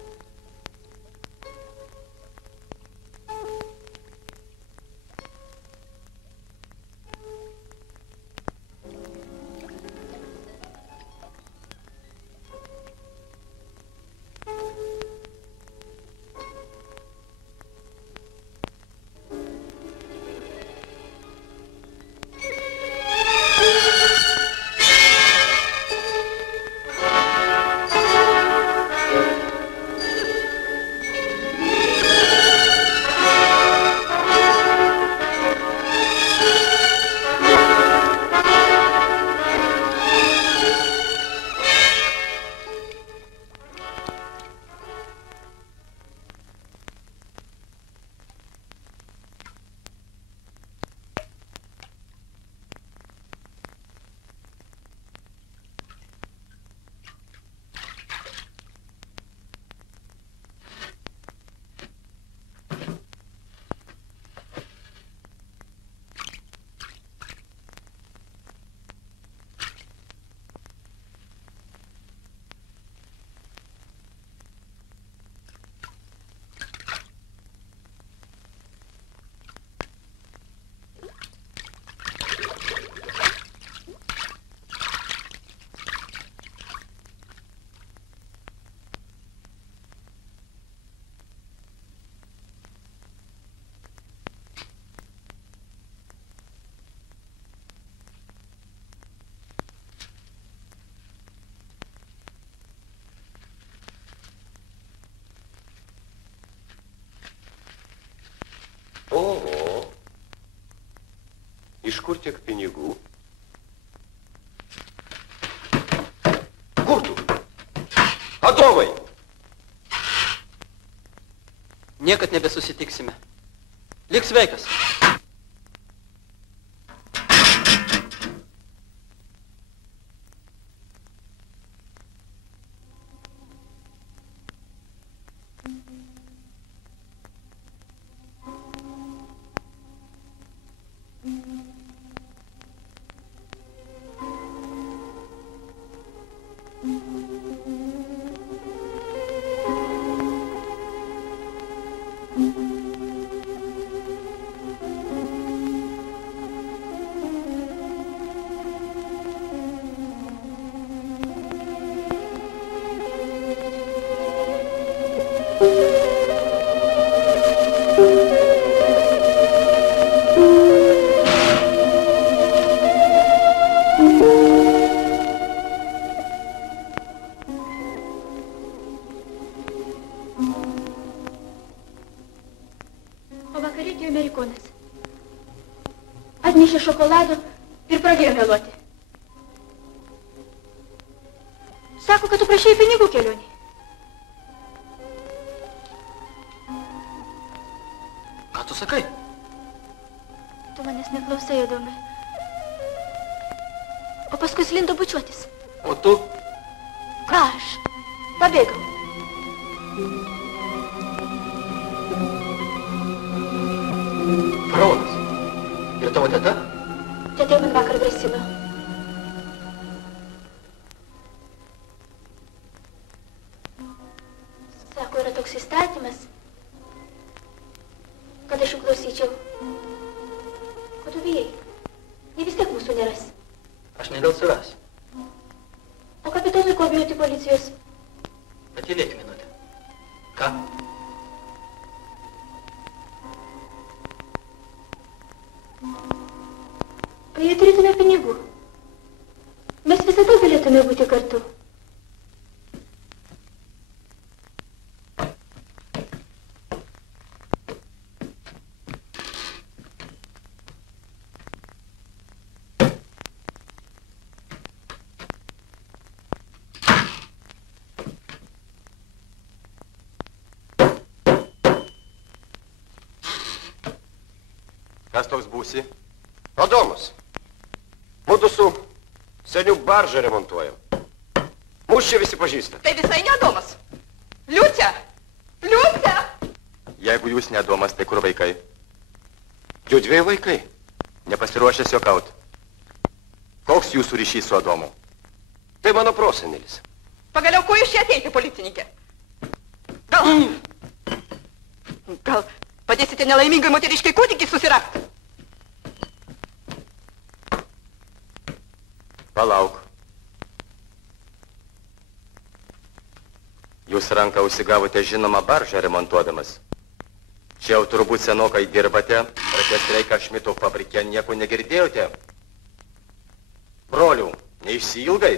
Oho. Iš kur tiek pinigų? Kur tu? Adomai! Niekad nebesusitiksime. Lik sveikas. Atnešė šokolado ir pradėjo meluoti. Sako, kad tu prašai pinigų kelionį. Ką tu sakai? Tu manęs neklausai, Adomai. O paskui slindo bučiuotis. O tu? Ką aš? Pabėgau. Faraonas. Ir tavo teta? Teta man vakar grasino. Sako, yra toks įstatymas, kad aš jų klausyčiau. Ko tu bijai? Jie vis tiek mūsų neras. Aš ne dėl savęs. O kapitonui ko bijoti policijos? Patylėk minutę. Ką? Kai jei turėtume pinigų, mes visada galėtume būti kartu. Kas toks būsi? Adomas. Mūdu su seniu baržą remontuojam. Mūsų čia visi pažįsta. Tai visai ne Adomas. Liucia! Liucia! Jeigu jūs ne Adomas, tai kur vaikai? Jų 2 vaikai. Nepasiruošęs juokaut. Koks jūsų ryšys su Adomu? Tai mano prosenelis. Pagaliau, ko iš čia ateiti, policininkė? Gal padėsite nelaimingai moteriškai kūdikį susirasti? Palauk. Jūs ranką užsigavote žinomą baržą remontuodamas. Čia jau turbūt senokai dirbate, apie streiką Šmito fabrike nieko negirdėjote. Brolių, neišsiilgai?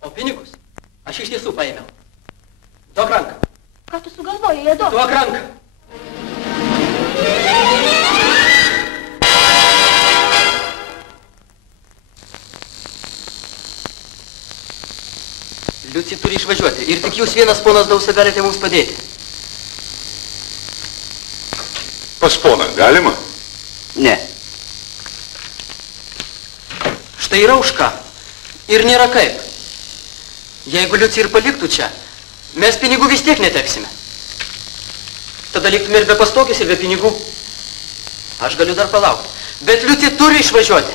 O pinigus aš iš tiesų paėmiau. Duok ranką. Ką tu sugalvojai, Adomai? Duok ranką. Liucija turi išvažiuoti ir tik jūs vienas, ponas Dausa, galite mums padėti. Pas poną galima? Ne. Štai yra už ką. Ir nėra kaip. Jeigu Liucija ir paliktų čia, mes pinigų vis tiek neteksime. Tada liktume ir be pastogės, ir be pinigų. Aš galiu dar palaukti. Bet Liucija turi išvažiuoti.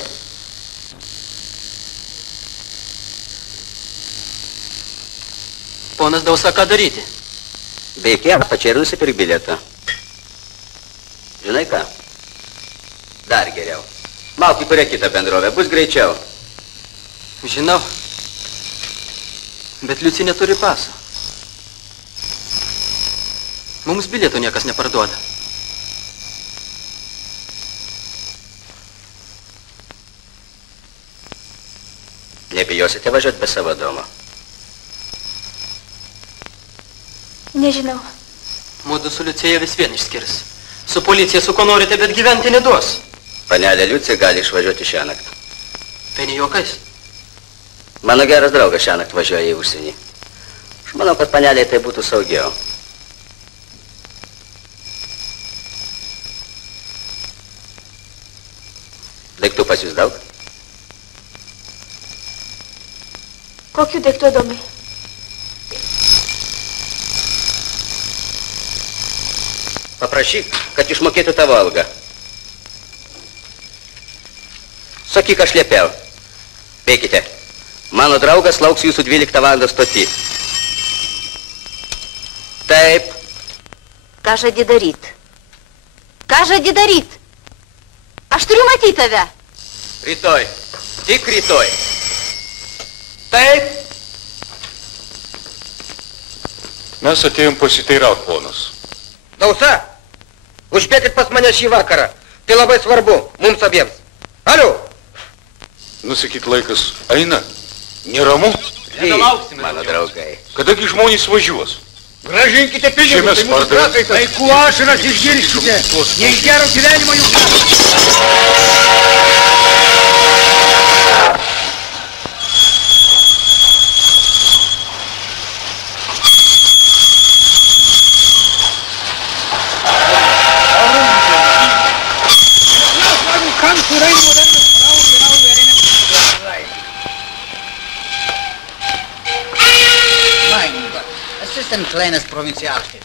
Ponas Dausa, ką daryti? Beikė, pačiai ir nusipirk bilietą. Žinai ką? Dar geriau. Mauk į kurią kitą bendrovę, bus greičiau. Žinau. Bet Liucija neturi paso. Mums bilieto niekas neparduoda. Nebijosite važiuoti be savo domo? Nežinau. Mudu su Liucija vis vien išskirs. Su policija su ko norite, bet gyventi neduos. Panelė Liucija gali išvažiuoti šiąnakt. Tai ne juokais. Mano geras draugas šiąnakt važiuoja į užsienį. Aš manau, kad panelė tai būtų saugiau. Daiktų pas jūs daug? Kokių daiktų, Adomai? Paprašyk, kad išmokėtų tavo algą. Sakyk, aš liepiau. Bėkite. Mano draugas lauks jūsų 12 valandą stoty. Taip. Ką žadi daryt? Ką žadi daryt? Aš turiu matyti tave. Rytoj. Tik rytoj. Taip. Mes atėjom pasiteiraut, ponas. Dausa, užbėkit pas mane šį vakarą. Tai labai svarbu mums abiems. Aliu. Nusakyt, laikas eina. Neramu? Nebelauksime, mano draugai. Kadagi žmonės važiuos? Gražinkite pinigus, tai mūsų prakaitas. Vaikų ašaras išgirskite. Ne iš gero gyvenimo jūs. Assistant kleines Provinzialchef.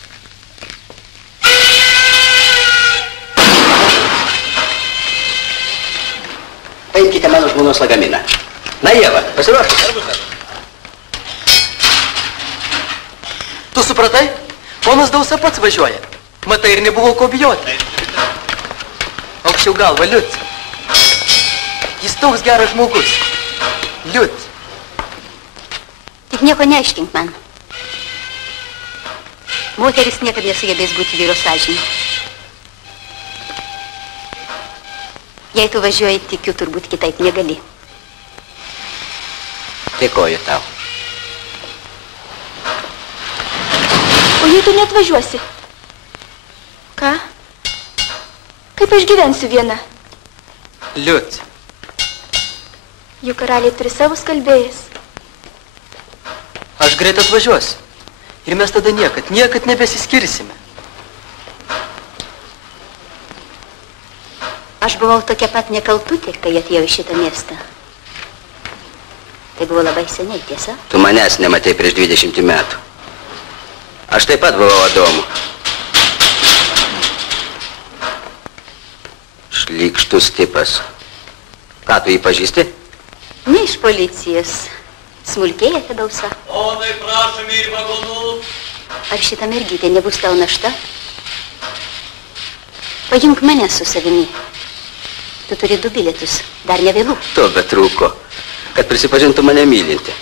Paimkite mano žmonos lagaminą. Na, Ieva, pasiruošus. Tu supratai? Ponas Dausa pats važiuoja. Matai, ir nebuvo ko bijoti. Aukščiau galva, Liucija. Jis toks geras žmogus. Liucija. Tik nieko neaiškink man. Moteris niekada nesugebės būti vyro sąžinė. Jei tu važiuoji, tikiu, turbūt kitaip negali. Dėkoju tau. O jei tu neatvažiuosi? Ką? Kaip aš gyvensiu viena? Liuci. Juk karaliai turi savus kalbėjęs. Aš greit atvažiuosiu. Ir mes tada niekad nebesiskirsime. Aš buvau tokia pat nekaltutė, kai atėjau į šitą miestą. Tai buvo labai seniai, tiesa? Tu manęs nematei prieš 20 metų. Aš taip pat buvau Adomu. Šlykštus tipas. Ką, tu jį pažįsti? Ne iš policijos. Smulkėja Fedausa. Ponai, prašome į vagonus. Ar šita mergytė nebus tau našta? Paimk mane su savimi. Tu turi 2 bilietus. Dar ne vėlu. To betrūko, kad prisipažintų mane mylinti.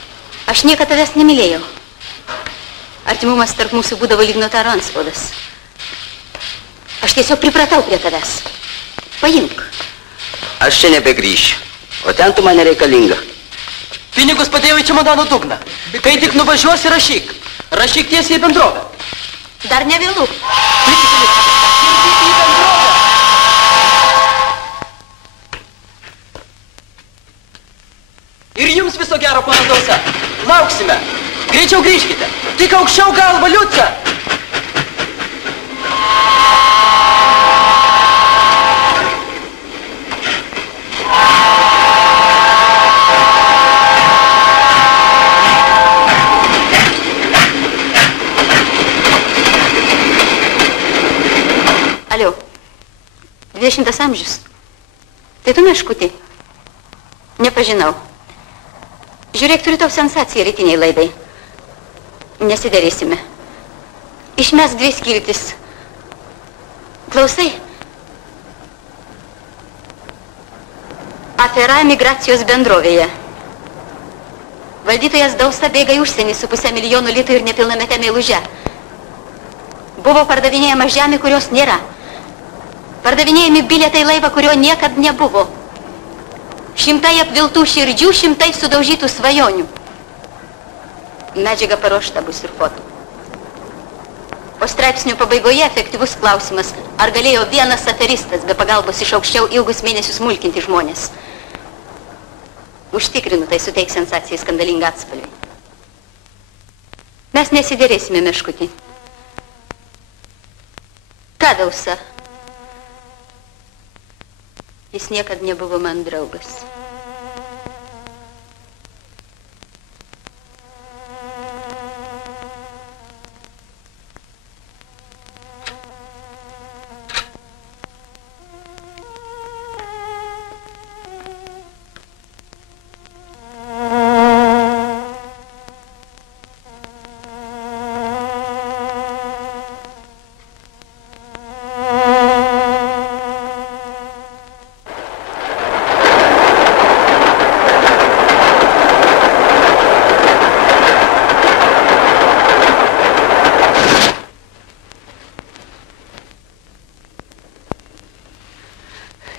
Aš niekada tavęs nemylėjau. Artimumas tarp mūsų būdavo lyg notaro antspaudas. Aš tiesiog pripratau prie tavęs. Paimk. Aš čia nebegrįšiu, o ten tu man nereikalinga. Pinigus padėjau į čemodano dugną. Kai tik nuvažiuosi, rašyk. Rašyk tiesiai į bendrovę. Dar ne vėlu. Ir jums viso gero, pana Dausa. Lauksime. Greičiau grįžkite. Tik aukščiau galvą, Liuce. Alio, 20 amžius. Tai tu meškutį? Nepažinau. Žiūrėk, turiu tau sensaciją rytiniai laidai. Nesidarysime. Išmesk 2 skiltis. Klausai? Afera emigracijos bendrovėje. Valdytojas Dausa bėga į užsienį su 500 milijonų litų ir nepilnamete meiluže. Buvo pardavinėjama žemė, kurios nėra. Pardavinėjami bilietai laivą, kurio niekad nebuvo. 100 apviltų širdžių, 100 sudaužytų svajonių. Medžiaga paruošta bus ir foto. Po straipsnių pabaigoje efektyvus klausimas, ar galėjo vienas aferistas be pagalbos iš aukščiau ilgus mėnesius mulkinti žmonės. Užtikrinu, tai suteiks sensacijai skandalingą atspalvį. Mes nesiderėsime, meškutį. Ką, Dausa? Jis niekad nebuvo man draugas.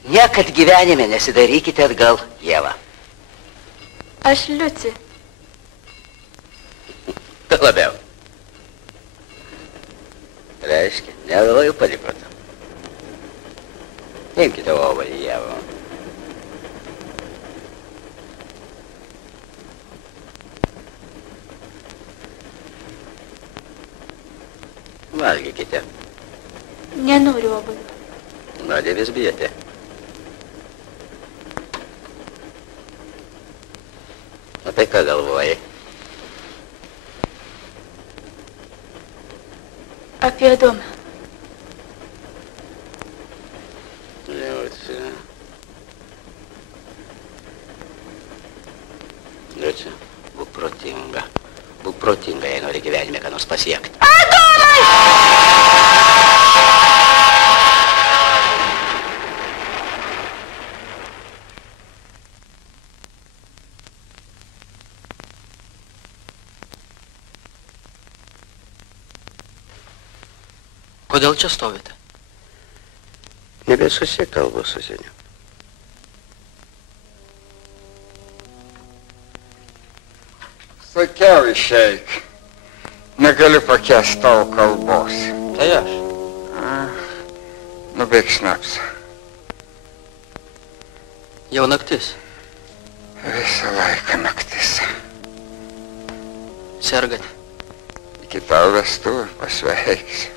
Niekad gyvenime nesidarykite atgal, Ieva. Aš Liuci. Tu labiau. Reiškia, nevėlai palikote. Imkite obuolį, Ieva. Valgykite. Nenoriu obuolio. Nadie vis bijate. Apie ką galvoji? Apie Adomą. Liuci. Liuci, būk protinga. Būk protinga, jei nori gyvenime ką nors pasiekti. Kodėl čia stovite? Nebesusikalbu su seniu. Sakiau, išeik. Negaliu pakęsti tavo kalbos. Tai aš. Nubėk šnapsą. Jau naktis. Visą laiką naktis. Sergate. Iki tavo vestuvių pasveiksiu.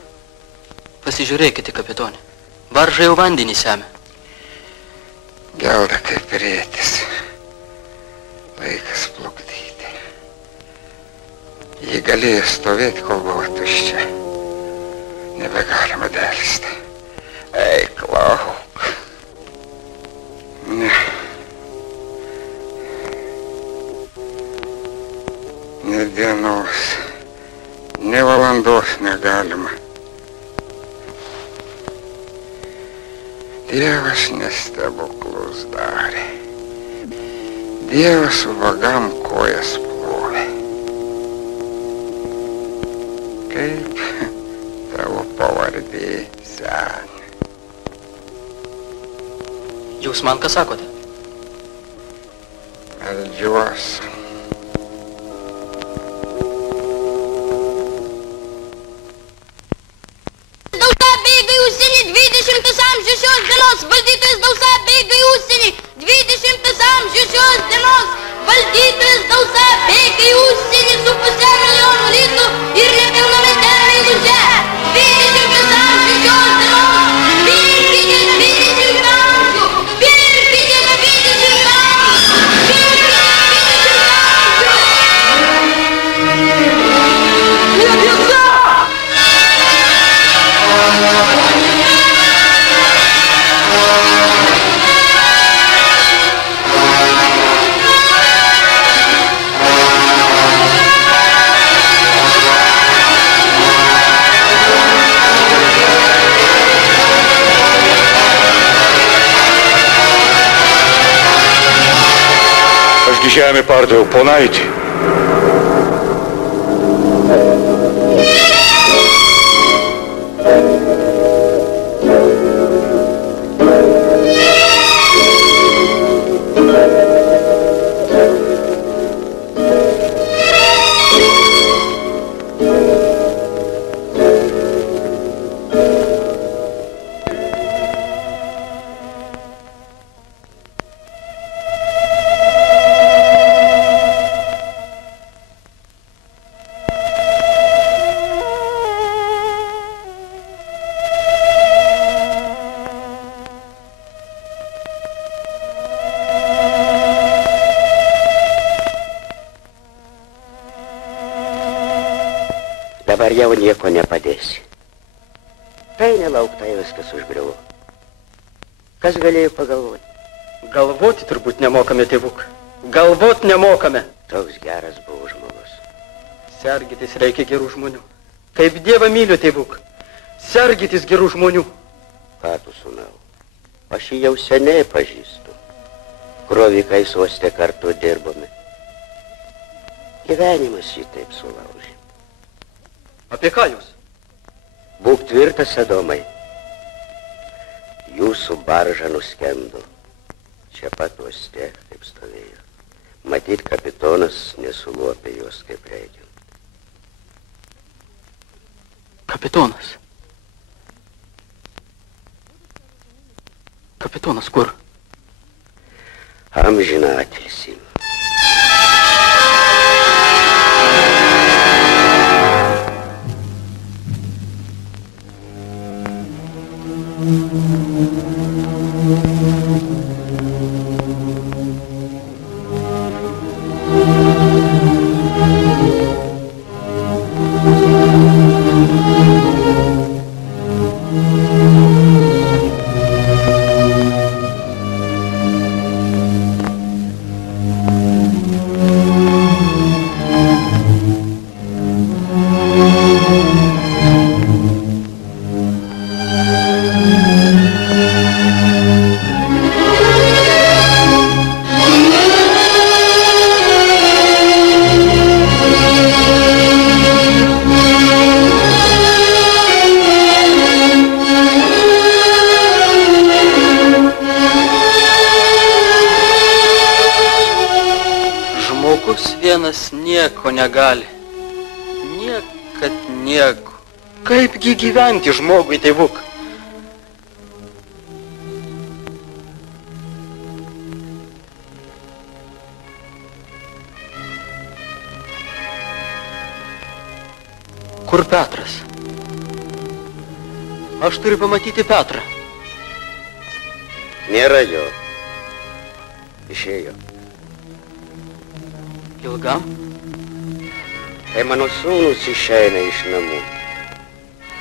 Pasižiūrėkite, kapitonė. Barža jau vandenį semia. Gelda kaip rėtis. Laikas plukdyti. Jį galėjo stovėti, kol buvo tuščia. Nebegalima delsti. Eik, lauk. Ne. Ne dienos, ne valandos negalima. Dievas nestebuklus darė. Dievas ubagam kojas plovė. Kaip tavo pavardė senė. Jūs man ką sakote? Meldžiuosi. Dausa bėga į užsienį, 20 amžius šios dienos, valdytojas Dausa bėga į užsienį, 20 amžius šios dienos, valdytojas Dausa bėga į užsienį su 500 milijonų litų ir nepilnamete meiluže. 20 amžius šios dienos, pirkite 20 amžių, pirkite 20 amžių, pirkite 20 amžių. Ašgi žemė pardaviau ponaitį. Dabar jau nieko nepadėsi. Tai nelauktai viskas užgriuvo. Kas galėjo pagalvoti? Galvoti turbūt nemokame, tėvuk. Galvot nemokame. Toks geras buvo žmogus. Sergytis reikia gerų žmonių. Kaip Dievą myliu, tėvuk. Sergytis gerų žmonių. Ką tu, sūnau? Aš jį jau seniai pažįstu. Krovikai uoste kartu dirbome. Gyvenimas jį taip sulaužė. Apie ką jūs? Būk tvirtas, Adomai. Jūsų barža nuskendo. Čia pat uoste, kaip stovėjo. Matyt, kapitonas nesulopė jos kaip reikiant. Kapitonas. Kapitonas kur? Amžiną atilsį. vienas nieko negali. Niekad nieko. Kaipgi gyventi žmogui, tėvuk? Kur Petras? Aš turiu pamatyti Petrą. Nėra jo. Išėjo. Ilgam? Kai mano sūnus išeina iš namų,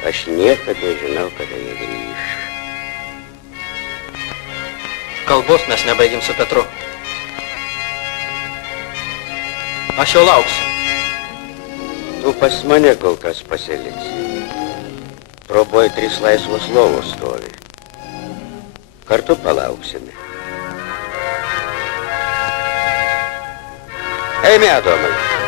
aš niekad nežinau, kada jie grįš. Kalbos mes nebaigim su Petru. Aš jau lauksiu. Tu pas mane kol kas pasiliksi. Troboj 3 laisvos lovos stovi. Kartu palauksime. Eime, Adomai.